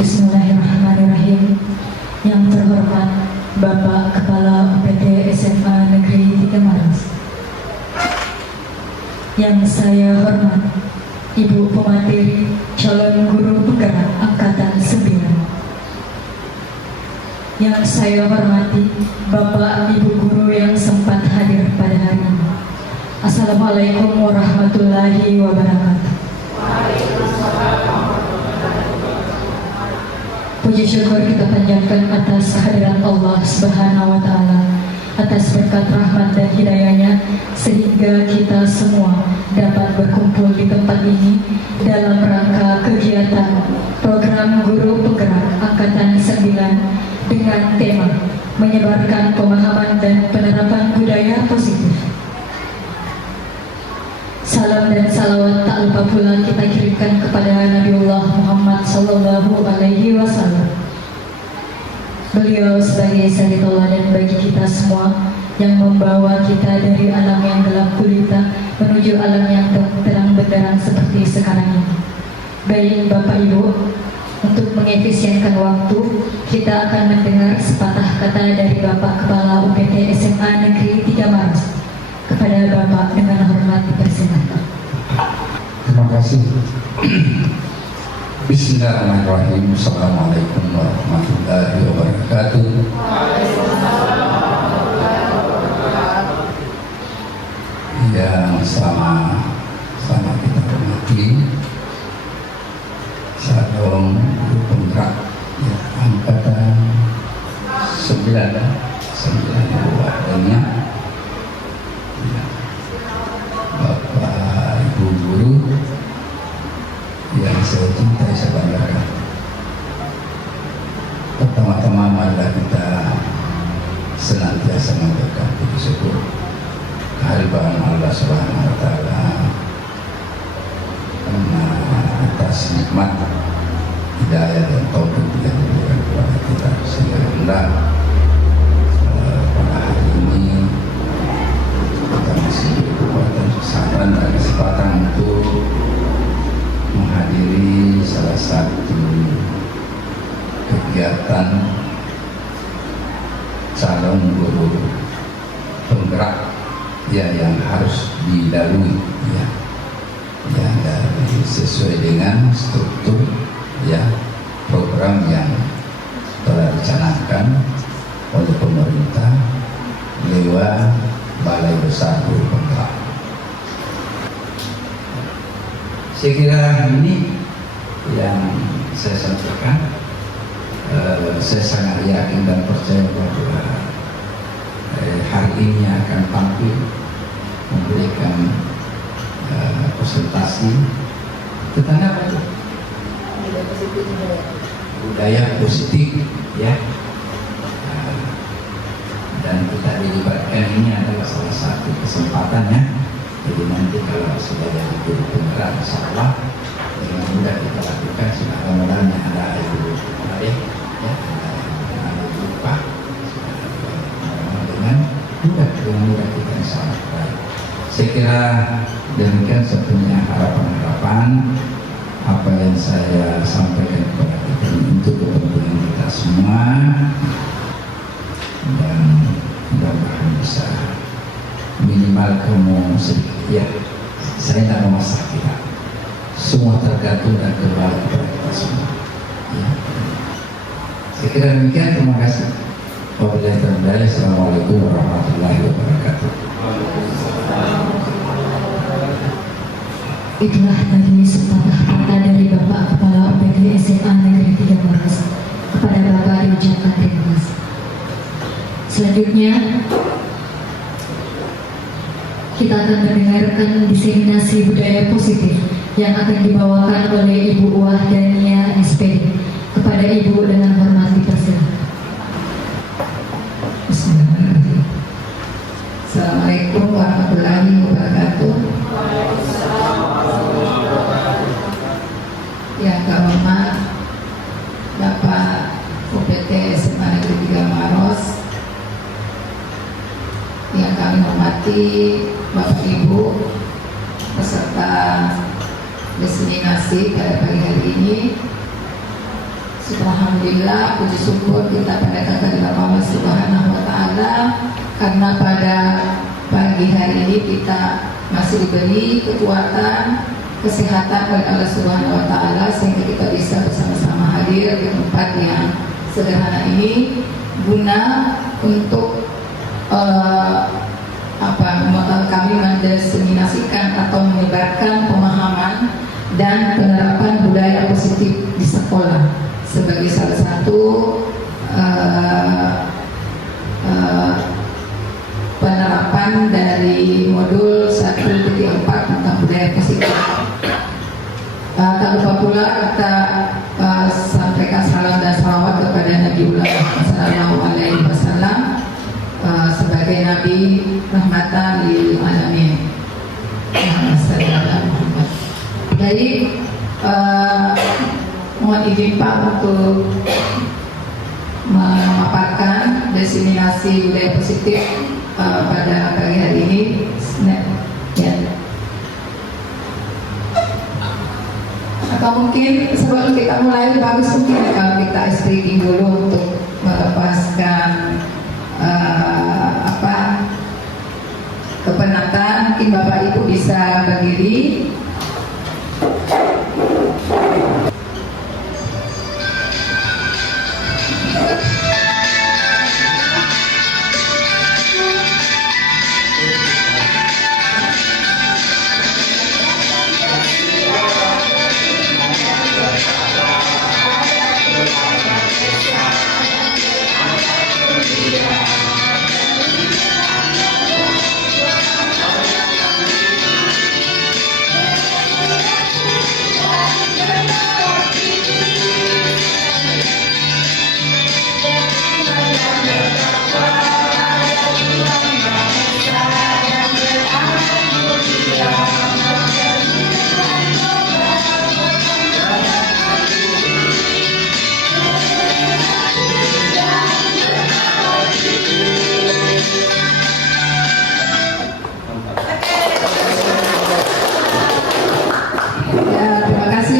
Bismillahirrahmanirrahim. Yang terhormat Bapak Kepala UPT SMA Negeri 3 Maros. Yang saya hormat Ibu Pemateri Calon Guru Penggerak Angkatan 9. Yang saya hormati Bapak Ibu Guru yang sempat hadir pada hari ini. Assalamualaikum warahmatullahi wabarakatuh. Puji syukur kita panjatkan atas kehadiran Allah Subhanahu wa Ta'ala, atas berkat rahmat dan hidayahnya, sehingga kita semua dapat berkumpul di tempat ini dalam rangka kegiatan program Guru Penggerak Angkatan 9 dengan tema menyebarkan pemahaman dan penerapan budaya positif. Salam dan salawat tak lupa pula kita kirimkan kepada Nabiullah Muhammad Sallallahu Alaihi Wasallam. Beliau sebagai suri tauladan bagi kita semua, yang membawa kita dari alam yang gelap gulita menuju alam yang terang benderang seperti sekarang ini. Baik Bapak Ibu, untuk mengefisienkan waktu, kita akan mendengar sepatah kata dari Bapak Kepala UPT SMA Negeri 3 Maros. Kepada Bapak dengan hormat dipersilakan. Terima kasih. Bismillahirrahmanirrahim. Assalamualaikum warahmatullahi wabarakatuh. Yang sama kita hormati Calon Guru Penggerak Angkatan 9 adanya Bapak Ibu Guru yang saya cintai, saya banggakan. Pertama-tama marilah kita senantiasa mengucapkan puji syukur kehadiran Allah Subhanahu wa Ta'ala karena atas nikmat hidayah dan taufik yang diberikan kepada kita, sehingga hendak pada hari ini kita masih berkekuatan, kesempatan dan kesempatan untuk menghadiri salah satu kegiatan calon guru penggerak yang harus dilalui yang sesuai dengan struktur program yang telah dicanangkan oleh pemerintah lewat Balai Besar Guru Penggerak. Saya kira ini yang saya sampaikan. Saya sangat yakin dan percaya bahwa hari ini akan tampil memberikan presentasi tentang apa itu? Budaya positif, ya. Dan kita dilibatkan, ini adalah salah satu kesempatannya. Jadi nanti kalau sudah jadi guru penggerak, insyaallah dengan mudah kita lakukan. Mudah-mudahan ada ibu adik, ya, ada ibu lupa, dengan mudah kita insyaallah. Saya kira demikian satunya harapan-harapan apa yang saya sampaikan kepada kita untuk kepentingan kita semua, dan mudah-mudahan bisa minimal kamu sedikit. Ya, saya tidak memaksa kita. Semua tergantung dan kembali kepada kita semua. Ya. Saya kira demikian. Terima kasih. Wabillahi taufiq. Assalamualaikum warahmatullahi wabarakatuh. Itulah tadi sepatah kata dari Bapak Kepala UPT SMA Negeri 3 Maros kepada Bapak diucapkan terima kasih. Selanjutnya kita akan mendengarkan diseminasi budaya positif yang akan dibawakan oleh Ibu Uwah Dania SPD. Kepada Ibu dengan hormat dipersilakan. Bismillahirrahmanirrahim. Assalamualaikum warahmatullahi wabarakatuh. Yang terhormat Bapak UPT SMA Negeri 3 Maros, yang kami hormati Bapak Ibu peserta diseminasi pada pagi hari ini, Alhamdulillah, puji syukur kita pada kehadirat Allah Subhanahu wa Ta'ala, karena pada pagi hari ini kita masih diberi kekuatan, kesehatan oleh Allah Subhanahu wa Ta'ala, sehingga kita bisa bersama-sama hadir di tempat yang sederhana ini guna untuk kami mendiseminasikan atau menyebarkan pemahaman dan penerapan budaya positif di sekolah sebagai salah satu penerapan dari modul 1.4 tentang budaya positif. Tak lupa pula kita sampaikan salam dan salawat kepada Nabiullah Sallallahu Alaihi Wasallam sebagai Nabi rahmatan lil alamin. Jadi mohon izin Pak untuk memaparkan diseminasi budaya positif pada pagi hari ini. Ya. Atau mungkin sebelum kita mulai, bagus mungkin kalau kita speaking dulu untuk melepaskan kepenatan. Mungkin Bapak Ibu bisa berdiri.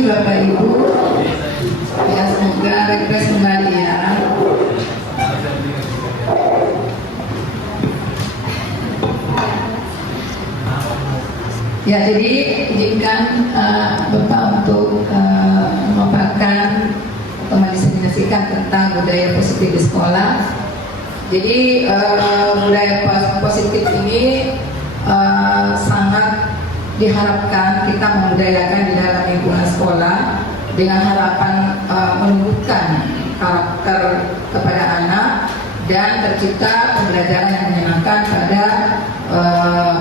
Bapak Ibu, ya semoga refresh kembali ya. Ya, jadi izinkan Bapak untuk memaparkan atau mendiseminasikan tentang budaya positif di sekolah. Jadi budaya positif ini sangat diharapkan kita membudayakan di dalam lingkungan sekolah dengan harapan menumbuhkan karakter kepada anak dan tercipta pembelajaran yang menyenangkan pada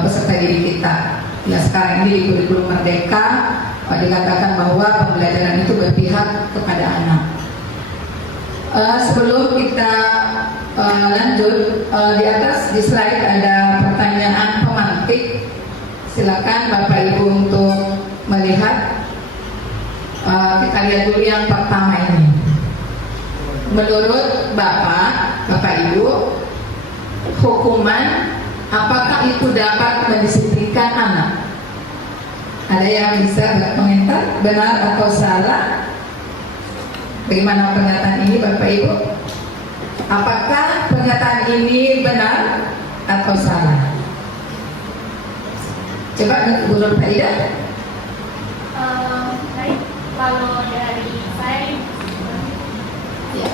peserta didik kita. Ya, sekarang ini di kurikulum Merdeka dikatakan bahwa pembelajaran itu berpihak kepada anak. Sebelum kita lanjut, di atas di slide ada pertanyaan pemantik. Silakan Bapak Ibu untuk melihat. Kita lihat dulu yang pertama ini. Menurut Bapak Ibu, hukuman apakah itu dapat mendisiplinkan anak? Ada yang bisa berkomentar, benar atau salah? Bagaimana pernyataan ini Bapak Ibu? Apakah pernyataan ini benar atau salah? Coba Bu Nur Faidah. Baik, kalau dari saya Ya.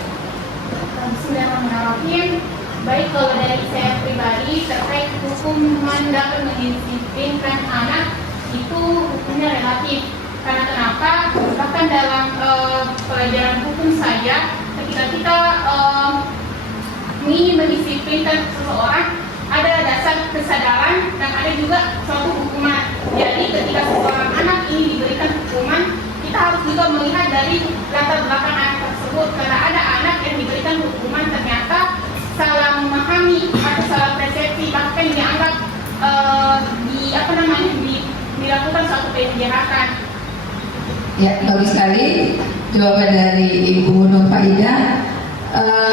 sudah mengenalkan, baik kalau dari saya pribadi terkait hukuman dapat mendisiplinkan anak, itu hukumnya relatif. Karena kenapa? Bahkan dalam pelajaran hukum saja, ketika kita ingin mendisiplinkan seseorang, ada dasar kesadaran dan ada juga suatu hukuman. Jadi ketika seorang anak ini diberikan hukuman, kita harus juga melihat dari latar belakang anak tersebut. Karena ada anak yang diberikan hukuman ternyata salah memahami atau salah persepsi, bahkan dianggap dilakukan suatu penjahat. Ya, bagus sekali jawaban dari Ibu Nur Faidah.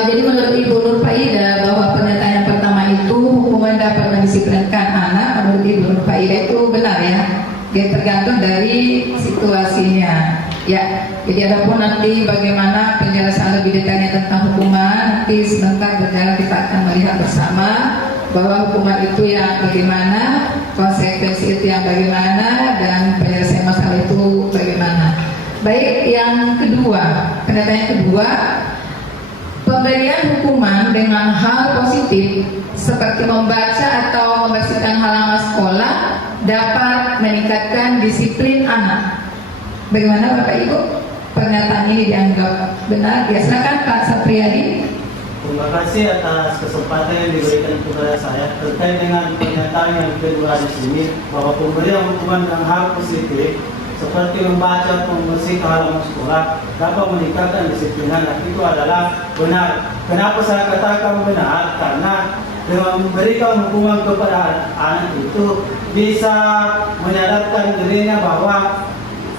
Jadi menurut Ibu Nur Faidah bahwa pernyataan yang pertama itu hukuman dapat mendisiplinkan anak, menurut Ibu Nur Faidah itu benar ya. Dia tergantung dari situasinya. Ya, Jadi adapun nanti bagaimana penjelasan lebih detailnya tentang hukuman, nanti sebentar berjalan kita akan melihat bersama bahwa hukuman itu yang bagaimana, konsekuensi itu yang bagaimana, dan penyelesaian masalah itu bagaimana. Baik, yang kedua, pendataan yang kedua, pemberian hukuman dengan hal positif seperti membaca atau membersihkan halaman sekolah dapat meningkatkan disiplin anak. Bagaimana Bapak Ibu? Pernyataan ini dianggap benar? Ya, silakan Pak Sapriyadi. Terima kasih atas kesempatan yang diberikan kepada saya terkait dengan pernyataan yang kedua di sini, bahwa pemberian hukuman dengan hal positif seperti membaca, membersihkan halaman sekolah dapat meningkatkan disiplin anak. Itu adalah benar. Kenapa saya katakan benar? Karena dengan memberikan hukuman kepada anak itu bisa menyadarkan dirinya bahwa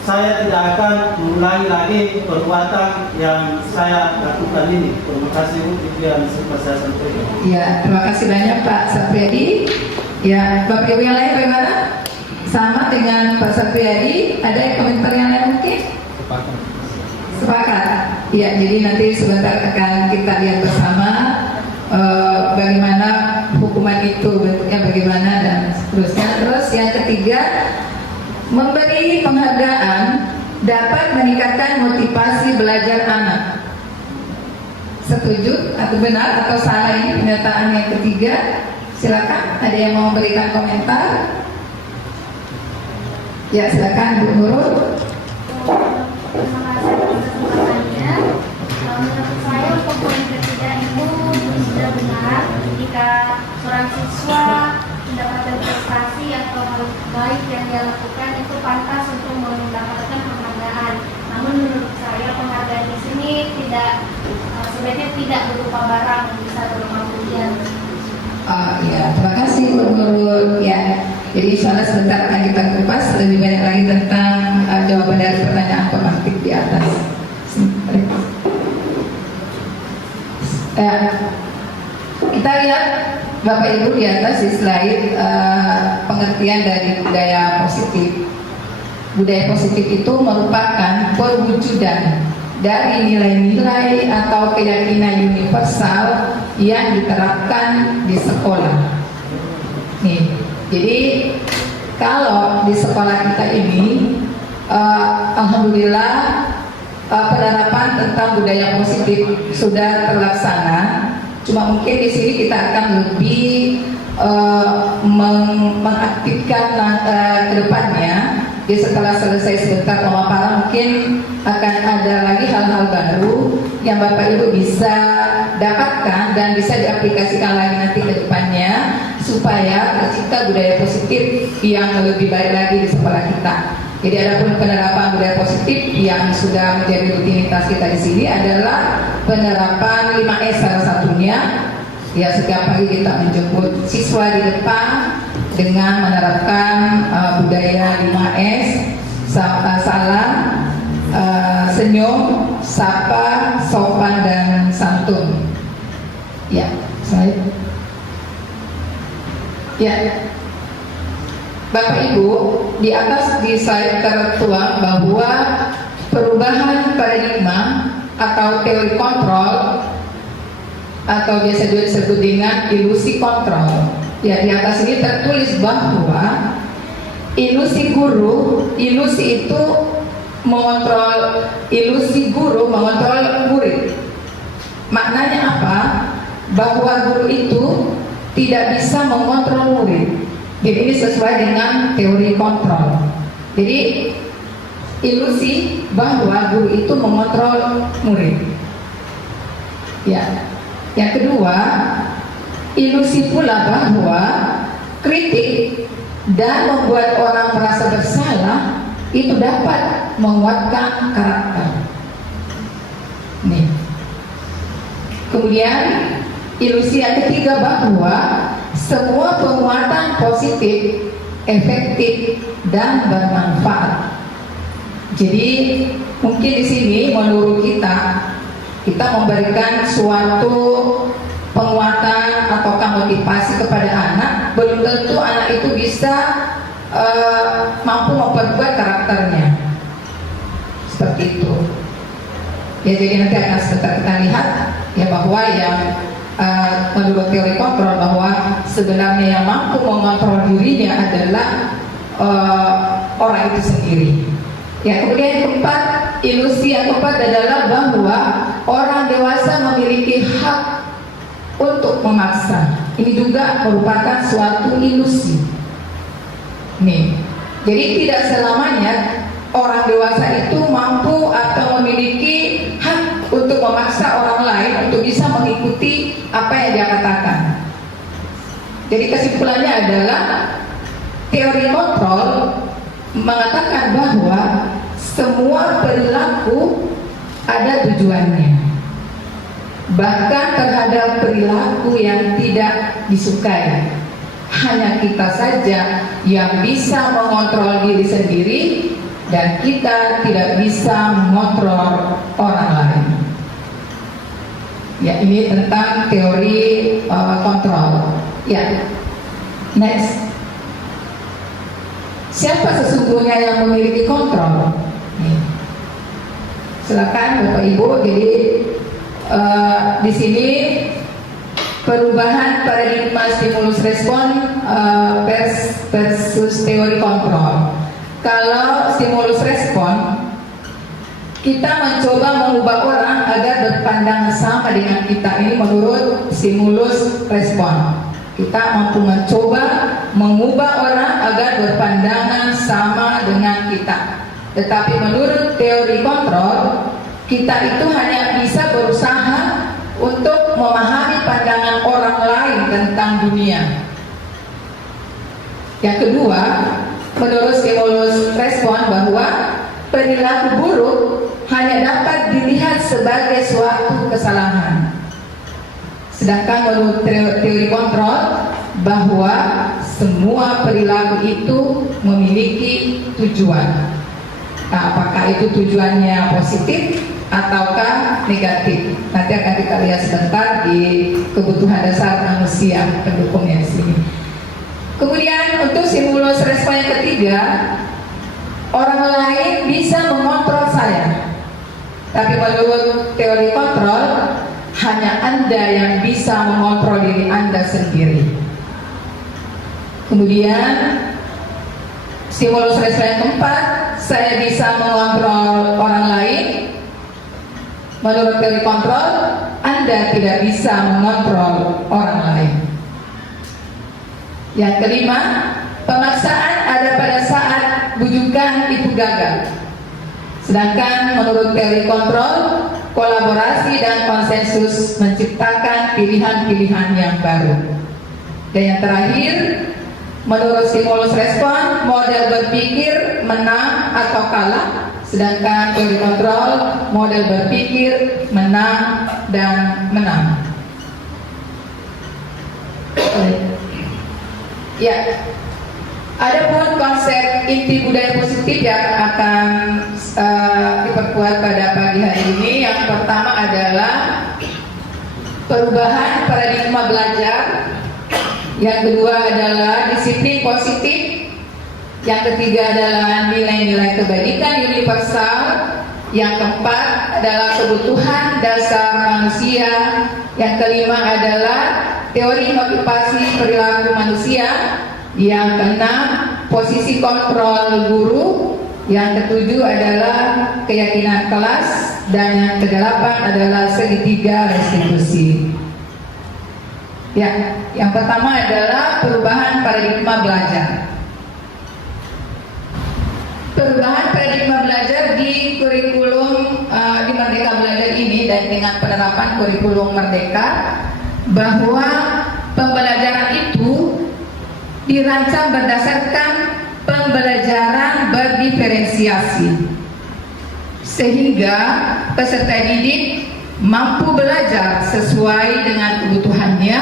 saya tidak akan mengulangi lagi perbuatan yang saya lakukan ini. Terima kasih, itu yang sempat saya sampaikan. Ya, terima kasih banyak Pak Sapriyadi. Ya, Bapak Ibu yang lain bagaimana? Sama dengan Pak Sapriyadi, ada komentar yang lain mungkin? Sepakat. Ya, jadi nanti sebentar akan kita lihat bersama bagaimana hukuman itu bentuknya bagaimana dan seterusnya. Terus yang ketiga, memberi penghargaan dapat meningkatkan motivasi belajar anak. Setuju atau benar atau salah ini pernyataan yang ketiga? Silakan, ada yang mau memberikan komentar? Ya, silakan Bu Nurul. Terima kasih atas kesempatannya. Menurut saya untuk poin ketiga itu sudah benar jika seorang siswa mendapatkan prestasi atau hal baik yang dia lakukan itu pantas untuk mendapatkan penghargaan. Namun menurut saya penghargaan di sini sebaiknya tidak berupa barang, bisa berupa pujian. Ya, terima kasih Bu Nurul. Ya, jadi insyaallah sebentar akan kita kupas lebih banyak lagi tentang jawaban dari pertanyaan pemantik di atas. Kita lihat Bapak Ibu di atas di slide pengertian dari budaya positif. Budaya positif itu merupakan perwujudan dari nilai-nilai atau keyakinan universal yang diterapkan di sekolah. Nih, jadi kalau di sekolah kita ini, alhamdulillah penerapan tentang budaya positif sudah terlaksana. Cuma mungkin di sini kita akan lebih mengaktifkan ke depannya. Jadi setelah selesai sebentar pemaparan mungkin akan ada lagi hal-hal baru yang Bapak Ibu bisa dapatkan dan bisa diaplikasikan lagi nanti ke depannya supaya tercipta budaya positif yang lebih baik lagi di sekolah kita. Jadi adapun penerapan budaya positif yang sudah menjadi rutinitas kita di sini adalah penerapan 5S salah satunya. Ya, setiap pagi kita menjemput siswa di depan dengan menerapkan budaya 5S, salam, senyum, sapa, sopan, dan santun. Ya, saya. Ya, Bapak Ibu, di atas di slide tertuang bahwa perubahan paradigma atau teori kontrol atau biasa disebut dengan ilusi kontrol. Ya, di atas ini tertulis bahwa ilusi guru, ilusi itu mengontrol, ilusi guru mengontrol murid. Maknanya apa? Bahwa guru itu tidak bisa mengontrol murid. Jadi ini sesuai dengan teori kontrol. Jadi ilusi bahwa guru itu mengontrol murid. Ya. Yang kedua, ilusi pula bahwa kritik dan membuat orang merasa bersalah itu dapat menguatkan karakter. Nih. Kemudian ilusi yang ketiga bahwa semua penguatan positif, efektif, dan bermanfaat. Jadi mungkin di sini menurut kita memberikan suatu penguatan ataukah motivasi kepada anak, belum tentu anak itu bisa mampu memperkuat karakternya. Seperti itu. Ya, jadi nanti akan sebentar kita lihat ya bahwa yang menurut teori kontrol bahwa sebenarnya yang mampu mengontrol dirinya adalah orang itu sendiri. Ya, kemudian yang keempat, ilusi yang keempat adalah bahwa orang dewasa memiliki hak untuk memaksa. Ini juga merupakan suatu ilusi. Nih, jadi tidak selamanya orang dewasa itu mampu atau memiliki hak untuk memaksa orang lain untuk bisa mengikuti apa yang dia katakan. Jadi kesimpulannya adalah teori kontrol mengatakan bahwa semua perilaku ada tujuannya. Bahkan terhadap perilaku yang tidak disukai, hanya kita saja yang bisa mengontrol diri sendiri dan kita tidak bisa mengontrol orang lain. Ya, ini tentang teori kontrol. Ya, next. Siapa sesungguhnya yang memiliki kontrol? Nih. Silakan Bapak Ibu. Jadi di sini perubahan paradigma stimulus respon versus teori kontrol. Kalau stimulus respon, kita mencoba mengubah orang agar berpandangan sama dengan kita. Ini menurut stimulus respon. Kita mampu mencoba mengubah orang agar berpandangan sama dengan kita. Tetapi menurut teori kontrol, kita itu hanya bisa berusaha untuk memahami pandangan orang lain tentang dunia. Yang kedua, menurut stimulus respon bahwa perilaku buruk hanya dapat dilihat sebagai suatu kesalahan. Sedangkan menurut teori kontrol bahwa semua perilaku itu memiliki tujuan. Nah, apakah itu tujuannya positif ataukah negatif? Nanti akan kita lihat sebentar di kebutuhan dasar manusia pendukungnya di sini. Kemudian untuk stimulus respon yang ketiga, orang lain bisa mengontrol saya. Tapi menurut teori kontrol, hanya Anda yang bisa mengontrol diri Anda sendiri. Kemudian stimulus respon yang keempat, saya bisa mengontrol orang lain. Menurut teori kontrol, Anda tidak bisa mengontrol orang lain. Yang kelima, pemaksaan ada pada saat bujukan itu gagal. Sedangkan menurut teori kontrol, kolaborasi dan konsensus menciptakan pilihan-pilihan yang baru. Dan yang terakhir, menurut stimulus respon, model berpikir menang atau kalah. Sedangkan teori kontrol, model berpikir menang dan menang. Ya, adapun konsep inti budaya positif yang akan diperkuat pada pagi hari ini, yang pertama adalah perubahan paradigma belajar, yang kedua adalah disiplin positif, yang ketiga adalah nilai-nilai kebaikan universal, yang keempat adalah kebutuhan dasar manusia, yang kelima adalah teori motivasi perilaku manusia, yang keenam posisi kontrol guru, yang ketujuh adalah keyakinan kelas, dan yang kedelapan adalah segitiga restitusi. Ya, yang pertama adalah perubahan paradigma belajar. Perubahan paradigma belajar di kurikulum di Merdeka Belajar ini dan dengan penerapan kurikulum Merdeka, bahwa pembelajaran itu dirancang berdasarkan pembelajaran berdiferensiasi, sehingga peserta didik mampu belajar sesuai dengan kebutuhannya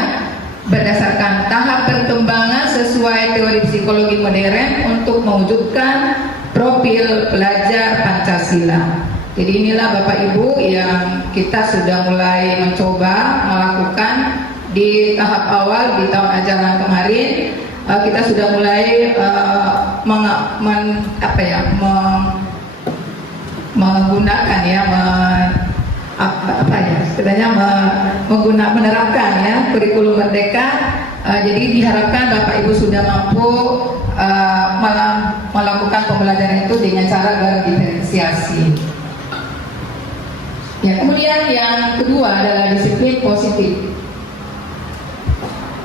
berdasarkan tahap perkembangan sesuai teori psikologi modern untuk mewujudkan profil pelajar Pancasila. Jadi inilah Bapak Ibu yang kita sudah mulai mencoba melakukan di tahap awal di tahun ajaran kemarin. Kita sudah mulai menggunakan menerapkan ya kurikulum merdeka. Jadi diharapkan Bapak Ibu sudah mampu melakukan pembelajaran itu dengan cara berdiferensiasi. Ya, kemudian yang kedua adalah disiplin positif.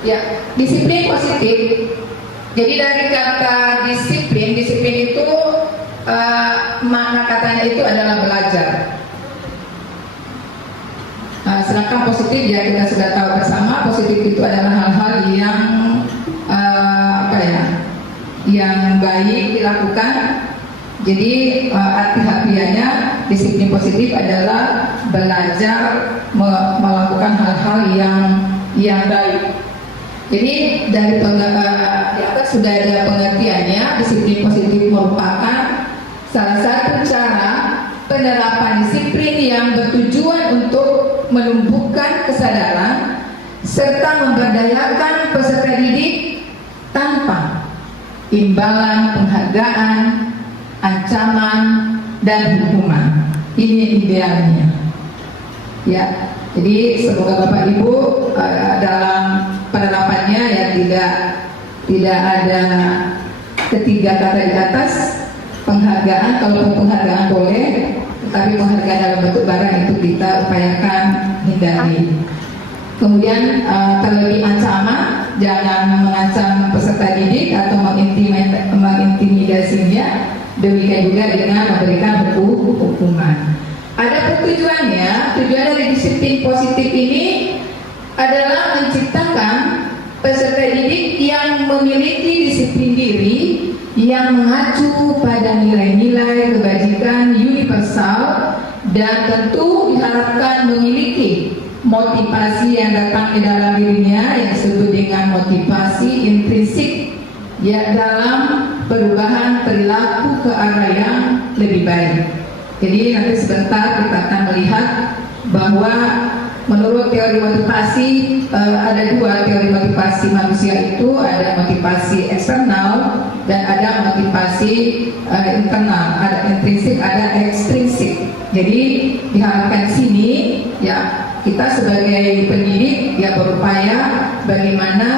Ya, disiplin positif. Jadi dari kata disiplin itu makna katanya itu adalah belajar. Sedangkan positif ya kita sudah tahu bersama, positif itu adalah hal-hal yang yang baik dilakukan. Jadi arti-artiannya disiplin positif adalah belajar melakukan hal-hal yang baik. Jadi dari di atas sudah ada pengertiannya. Disiplin positif merupakan salah satu cara penerapan disiplin yang bertujuan untuk menumbuhkan kesadaran serta memberdayakan peserta didik tanpa imbalan penghargaan, ancaman, dan hukuman. Ini idealnya. Ya, jadi semoga Bapak Ibu dalam penerapannya ya tidak ada ketiga kata di atas. Penghargaan, kalau penghargaan boleh, tetapi penghargaan dalam bentuk barang itu kita upayakan hindari. Kemudian terlebih ancaman, jangan mengancam peserta didik atau mengintimidasinya. Demikian juga dengan memberikan hukuman. Ada tujuan dari disiplin positif ini adalah menciptakan peserta didik yang memiliki disiplin diri yang mengacu pada nilai-nilai kebajikan universal dan tentu diharapkan memiliki motivasi yang datang di dalam dirinya yang disebut dengan motivasi intrinsik ya dalam perubahan perilaku ke arah yang lebih baik. Jadi nanti sebentar kita akan melihat bahwa menurut teori motivasi ada dua teori motivasi manusia itu, ada motivasi eksternal dan ada motivasi internal, ada intrinsik, ada ekstrinsik. Jadi diharapkan sini ya kita sebagai pendidik ya berupaya bagaimana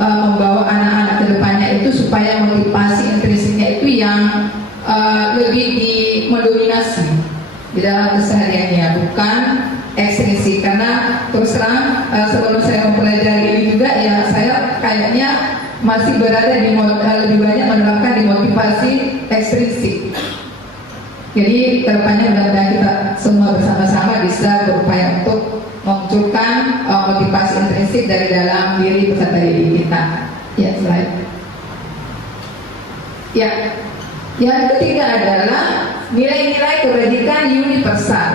membawa anak-anak ke depannya itu supaya motivasi intrinsiknya itu yang lebih mendominasi di dalam kesehariannya, bukan ekstrinsik. Karena terus terang sebelum saya mempelajari ini juga ya saya kayaknya masih berada di lebih banyak menerapkan di motivasi ekstrinsik. Jadi kedepannya mudah-mudahan kita semua bersama-sama bisa berupaya untuk memunculkan motivasi intrinsik dari dalam diri peserta didik kita. Ya, slide. Ya, yang ketiga adalah nilai-nilai kebajikan universal.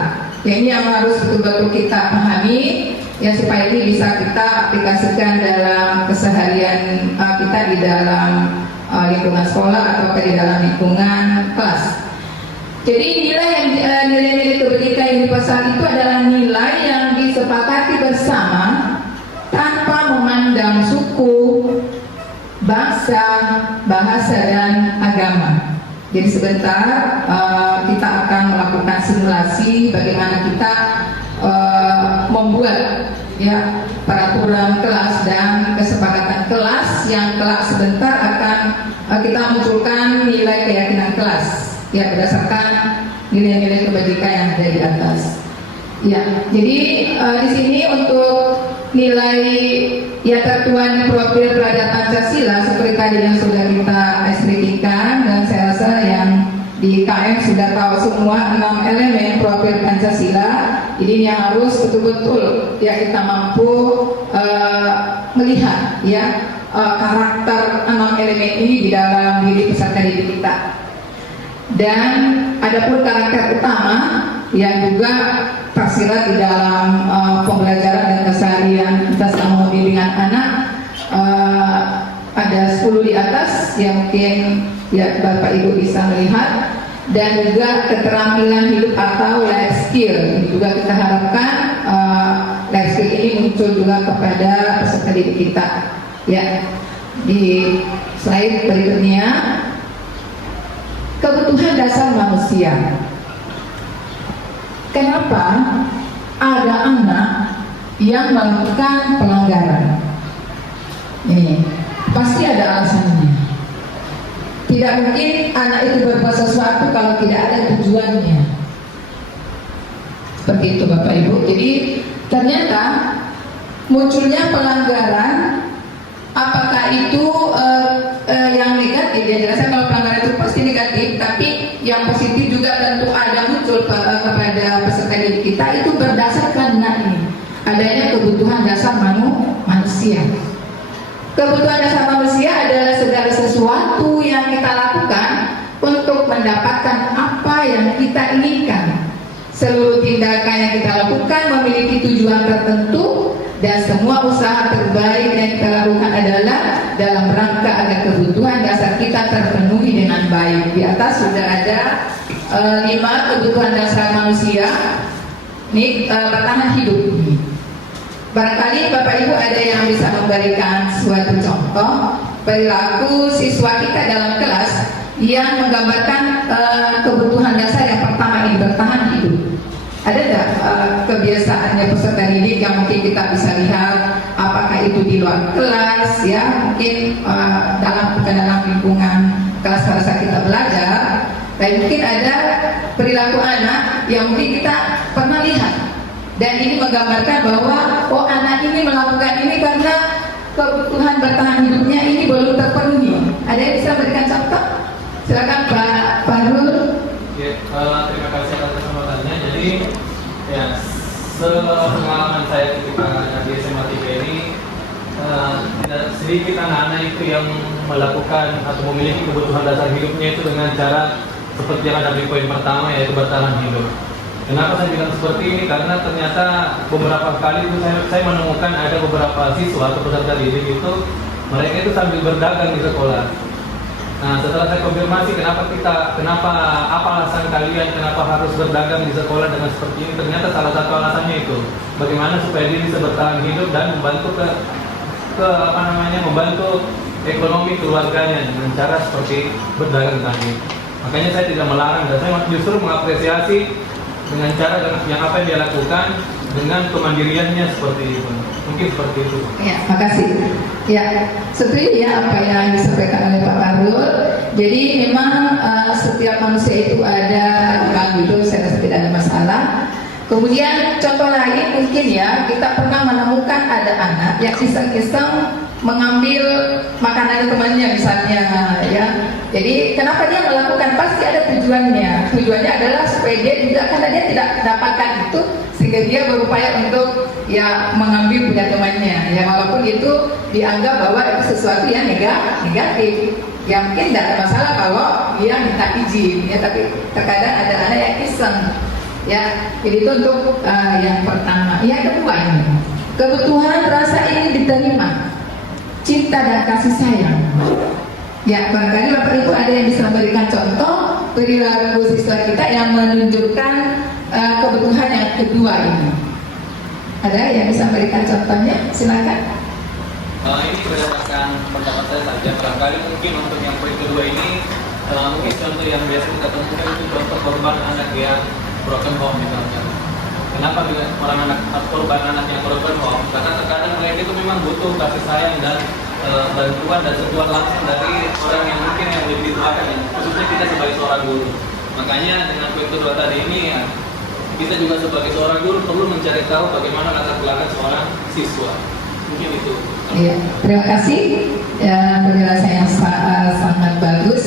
Ya, ini yang harus betul-betul kita pahami ya supaya ini bisa kita aplikasikan dalam keseharian kita di dalam lingkungan sekolah atau di dalam lingkungan kelas. Jadi nilai-nilai kebajikan universal itu adalah nilai yang disepakati bersama tanpa memandang suku, bangsa, bahasa, dan agama. Jadi sebentar kita akan melakukan simulasi bagaimana kita membuat ya peraturan kelas dan kesepakatan kelas yang kelak sebentar akan kita munculkan nilai keyakinan kelas ya berdasarkan nilai-nilai kebajikan yang ada di atas. Ya, jadi di sini untuk nilai ya tertuan profil terhadap Pancasila seperti tadi yang sudah kita ekspresikan, dan saya rasa yang di KM sudah tahu semua 6 elemen profil Pancasila. Jadi yang harus betul-betul ya kita mampu melihat ya karakter 6 elemen ini di dalam diri peserta didik kita. Dan adapun karakter utama yang juga tersirat di dalam pembelajaran dan keseharian kita selama membimbingan anak ada 10 di atas yang mungkin ya Bapak Ibu bisa melihat, dan juga keterampilan hidup atau life skill. Ini juga kita harapkan life skill ini muncul juga kepada peserta didik kita. Ya, di slide berikutnya, kebutuhan dasar manusia. Kenapa ada anak yang melakukan pelanggaran. Ini pasti ada alasannya. Tidak mungkin anak itu berbuat sesuatu kalau tidak ada tujuannya. Seperti itu Bapak Ibu. Jadi ternyata munculnya pelanggaran, apakah itu yang negatif? Ya jelasnya kalau pelanggaran itu pasti negatif, tapi yang positif juga tentu ada muncul kepada peserta didik kita, itu berdasar karena ini adanya kebutuhan dasar manusia. Kebutuhan dasar manusia adalah segala sesuatu yang kita lakukan untuk mendapatkan apa yang kita inginkan. Seluruh tindakan yang kita lakukan memiliki tujuan tertentu, dan semua usaha terbaik yang kita lakukan adalah dalam rangka agar kebutuhan dasar kita terpenuhi dengan baik. Di atas sudah ada 5 kebutuhan dasar manusia. Ini bertahan hidup. Barangkali Bapak Ibu ada yang bisa memberikan suatu contoh perilaku siswa kita dalam kelas yang menggambarkan kebutuhan dasar yang pertama ini, bertahan hidup. Ada tidak kebiasaannya peserta didik yang mungkin kita bisa lihat, apakah itu di luar kelas, ya mungkin bukan dalam lingkungan kelas pada saat kita belajar, dan mungkin ada perilaku anak yang mungkin kita pernah lihat, dan ini menggambarkan bahwa oh anak ini melakukan ini karena kebutuhan bertahan hidupnya ini belum terpenuhi. Ada yang bisa berikan contoh? Silakan Pak Fahrul. Ya, terima kasih atas kesempatannya. Jadi ya, sepengalaman saya ketika di SMA 3 ini, tidak sedikit anak-anak itu yang melakukan atau memiliki kebutuhan dasar hidupnya itu dengan cara seperti yang ada di poin pertama, yaitu bertahan hidup. Kenapa saya bilang seperti ini? Karena ternyata beberapa kali itu saya menemukan ada beberapa siswa atau peserta didik itu mereka itu sambil berdagang di sekolah. Nah, setelah saya konfirmasi kenapa apa alasan kalian kenapa harus berdagang di sekolah dengan seperti ini, ternyata salah satu alasannya itu bagaimana supaya dia bisa bertahan hidup dan membantu membantu ekonomi keluarganya dengan cara seperti berdagang tadi. Makanya saya tidak melarang, dan saya justru mengapresiasi dengan cara yang apa yang dia lakukan dengan kemandiriannya seperti itu. Mungkin seperti itu. Ya, makasih. Ya, setuju ya apa yang disampaikan oleh Pak Fahrul. Jadi memang setiap manusia itu ada akal hidup, saya rasa tidak ada masalah. Kemudian contoh lain mungkin ya, kita pernah menemukan ada anak yang iseng-iseng mengambil makanan temannya misalnya ya. Jadi kenapa dia melakukan? Pasti ada tujuannya. Tujuannya adalah supaya dia juga, karena dia tidak dapatkan itu, sehingga dia berupaya untuk ya mengambil punya temannya. Ya walaupun itu dianggap bahwa itu sesuatu yang negatif. Ya mungkin tidak ada masalah kalau dia minta izin ya, tapi terkadang ada anak yang iseng. Ya, jadi itu untuk yang pertama. Yang kedua ini, kebutuhan rasa ingin diterima, cinta dan kasih sayang. Ya, barangkali Bapak Ibu ada yang bisa memberikan contoh perilaku siswa kita yang menunjukkan kebutuhan yang kedua ini. Ada yang bisa memberikan contohnya? Silakan. Ini berdasarkan pendapat saya saja. Barangkali mungkin untuk yang poin kedua ini, mungkin contoh yang biasa kita temukan itu contoh korban anak yang broken home misalnya. Kenapa orang anak korban anak yang broken home? Karena terkadang mereka itu memang butuh kasih sayang dan bantuan dan sentuhan langsung dari orang yang mungkin yang lebih dituakan, khususnya kita sebagai seorang guru. Makanya dengan poin kedua tadi ini ya, kita juga sebagai seorang guru perlu mencari tahu bagaimana latar belakang seorang siswa. Mungkin itu. Ya, terima kasih ya, penjelasan yang sangat bagus.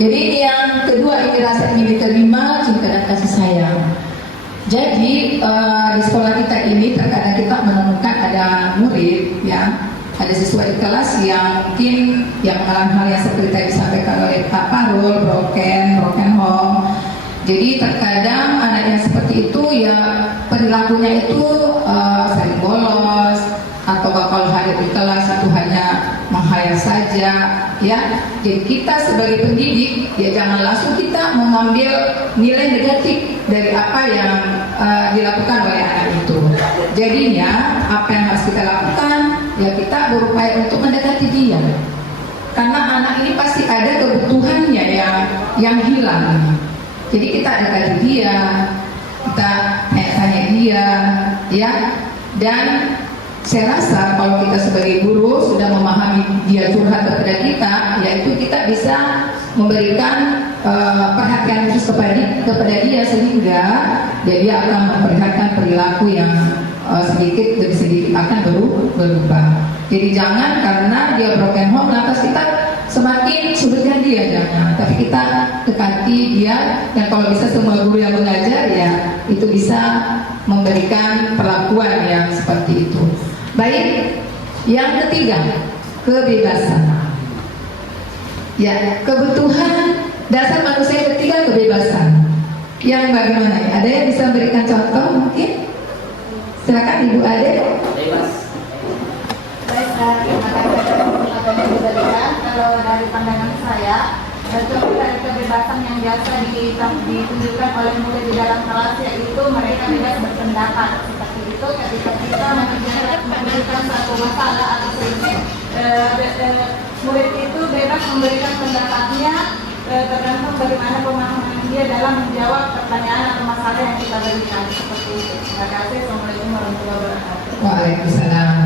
Jadi yang kedua ini rasa ingin diterima, cinta dan kasih sayang. Jadi di sekolah kita ini terkadang kita menemukan ada murid ya, ada siswa di kelas yang mungkin yang mengalami hal yang seperti tadi disampaikan oleh Pak Fahrul, broken home. Jadi terkadang anak yang seperti itu ya perilakunya itu sering bolos, atau kalau hadir di kelas itu hanya menghayal saja ya. Jadi kita sebagai pendidik ya jangan langsung kita mengambil nilai negatif dari apa yang dilakukan oleh anak itu. Jadinya apa yang harus kita lakukan ya, kita berupaya untuk mendekati dia, karena anak ini pasti ada kebutuhannya yang hilang. Jadi kita dekati dia, kita tanya dia, ya. Dan saya rasa kalau kita sebagai guru sudah memahami dia curhat kepada kita, yaitu kita bisa memberikan perhatian khusus kepada dia, sehingga dia akan memperlihatkan perilaku yang sedikit demi sedikit akan berubah. Jadi jangan karena dia broken home lantas kita semakin sulitkan dia, jangan. Tapi kita dekati dia, dan kalau bisa semua guru yang mengajar ya itu bisa memberikan perlakuan yang seperti itu. Baik, yang ketiga, kebebasan. Ya, kebutuhan dasar manusia yang ketiga, kebebasan. Yang bagaimana? Ada yang bisa memberikan contoh mungkin? Silakan Ibu Ade. Baik, terima kasih diberikan. Kalau dari pandangan saya, contoh dari kebebasan yang biasa ditunjukkan oleh murid di dalam kelas, yaitu mereka bebas berpendapat. Seperti itu, ketika kita memberikan satu masalah atau prinsip, murid itu bebas memberikan pendapatnya, tergantung bagaimana pemahaman dia dalam menjawab pertanyaan atau masalah yang kita berikan. Seperti itu. Terima kasih. Assalamualaikum warahmatullahi wabarakatuh. Waalaikumsalam.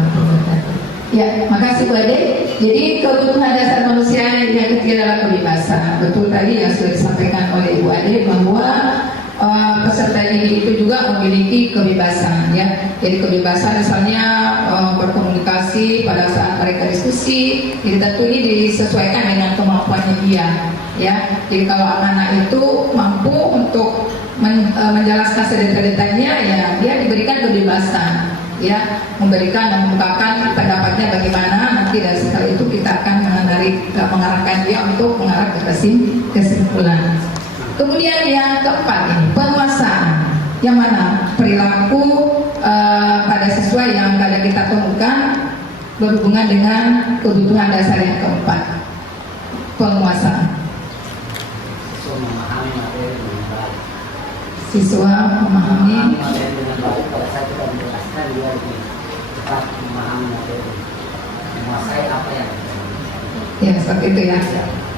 Ya, makasih Bu Ade. Jadi kebutuhan dasar manusia yang ketiga adalah kebebasan. Betul tadi yang sudah disampaikan oleh Ibu Ade bahwa peserta didik itu juga memiliki kebebasan, ya. Jadi kebebasan misalnya berkomunikasi pada saat mereka diskusi, jadi tentu ini disesuaikan dengan kemampuannya dia, ya. Jadi kalau anak-anak itu mampu untuk menjelaskan sedetail-detailnya, ya dia diberikan kebebasan, ya, memberikan dan membukakan pendapatnya bagaimana. Nanti dari setelah itu kita akan mengarahkan dia untuk mengarah ke kesimpulan. Kemudian yang keempat ini, penguasaan, yang mana perilaku pada siswa yang kadang kita temukan berhubungan dengan kebutuhan dasar yang keempat, penguasaan. Siswa memahami materi dengan baik. Pada saat kita menjelaskan, dia lebih cepat memahami materi, menguasai apa yang ya seperti itu ya.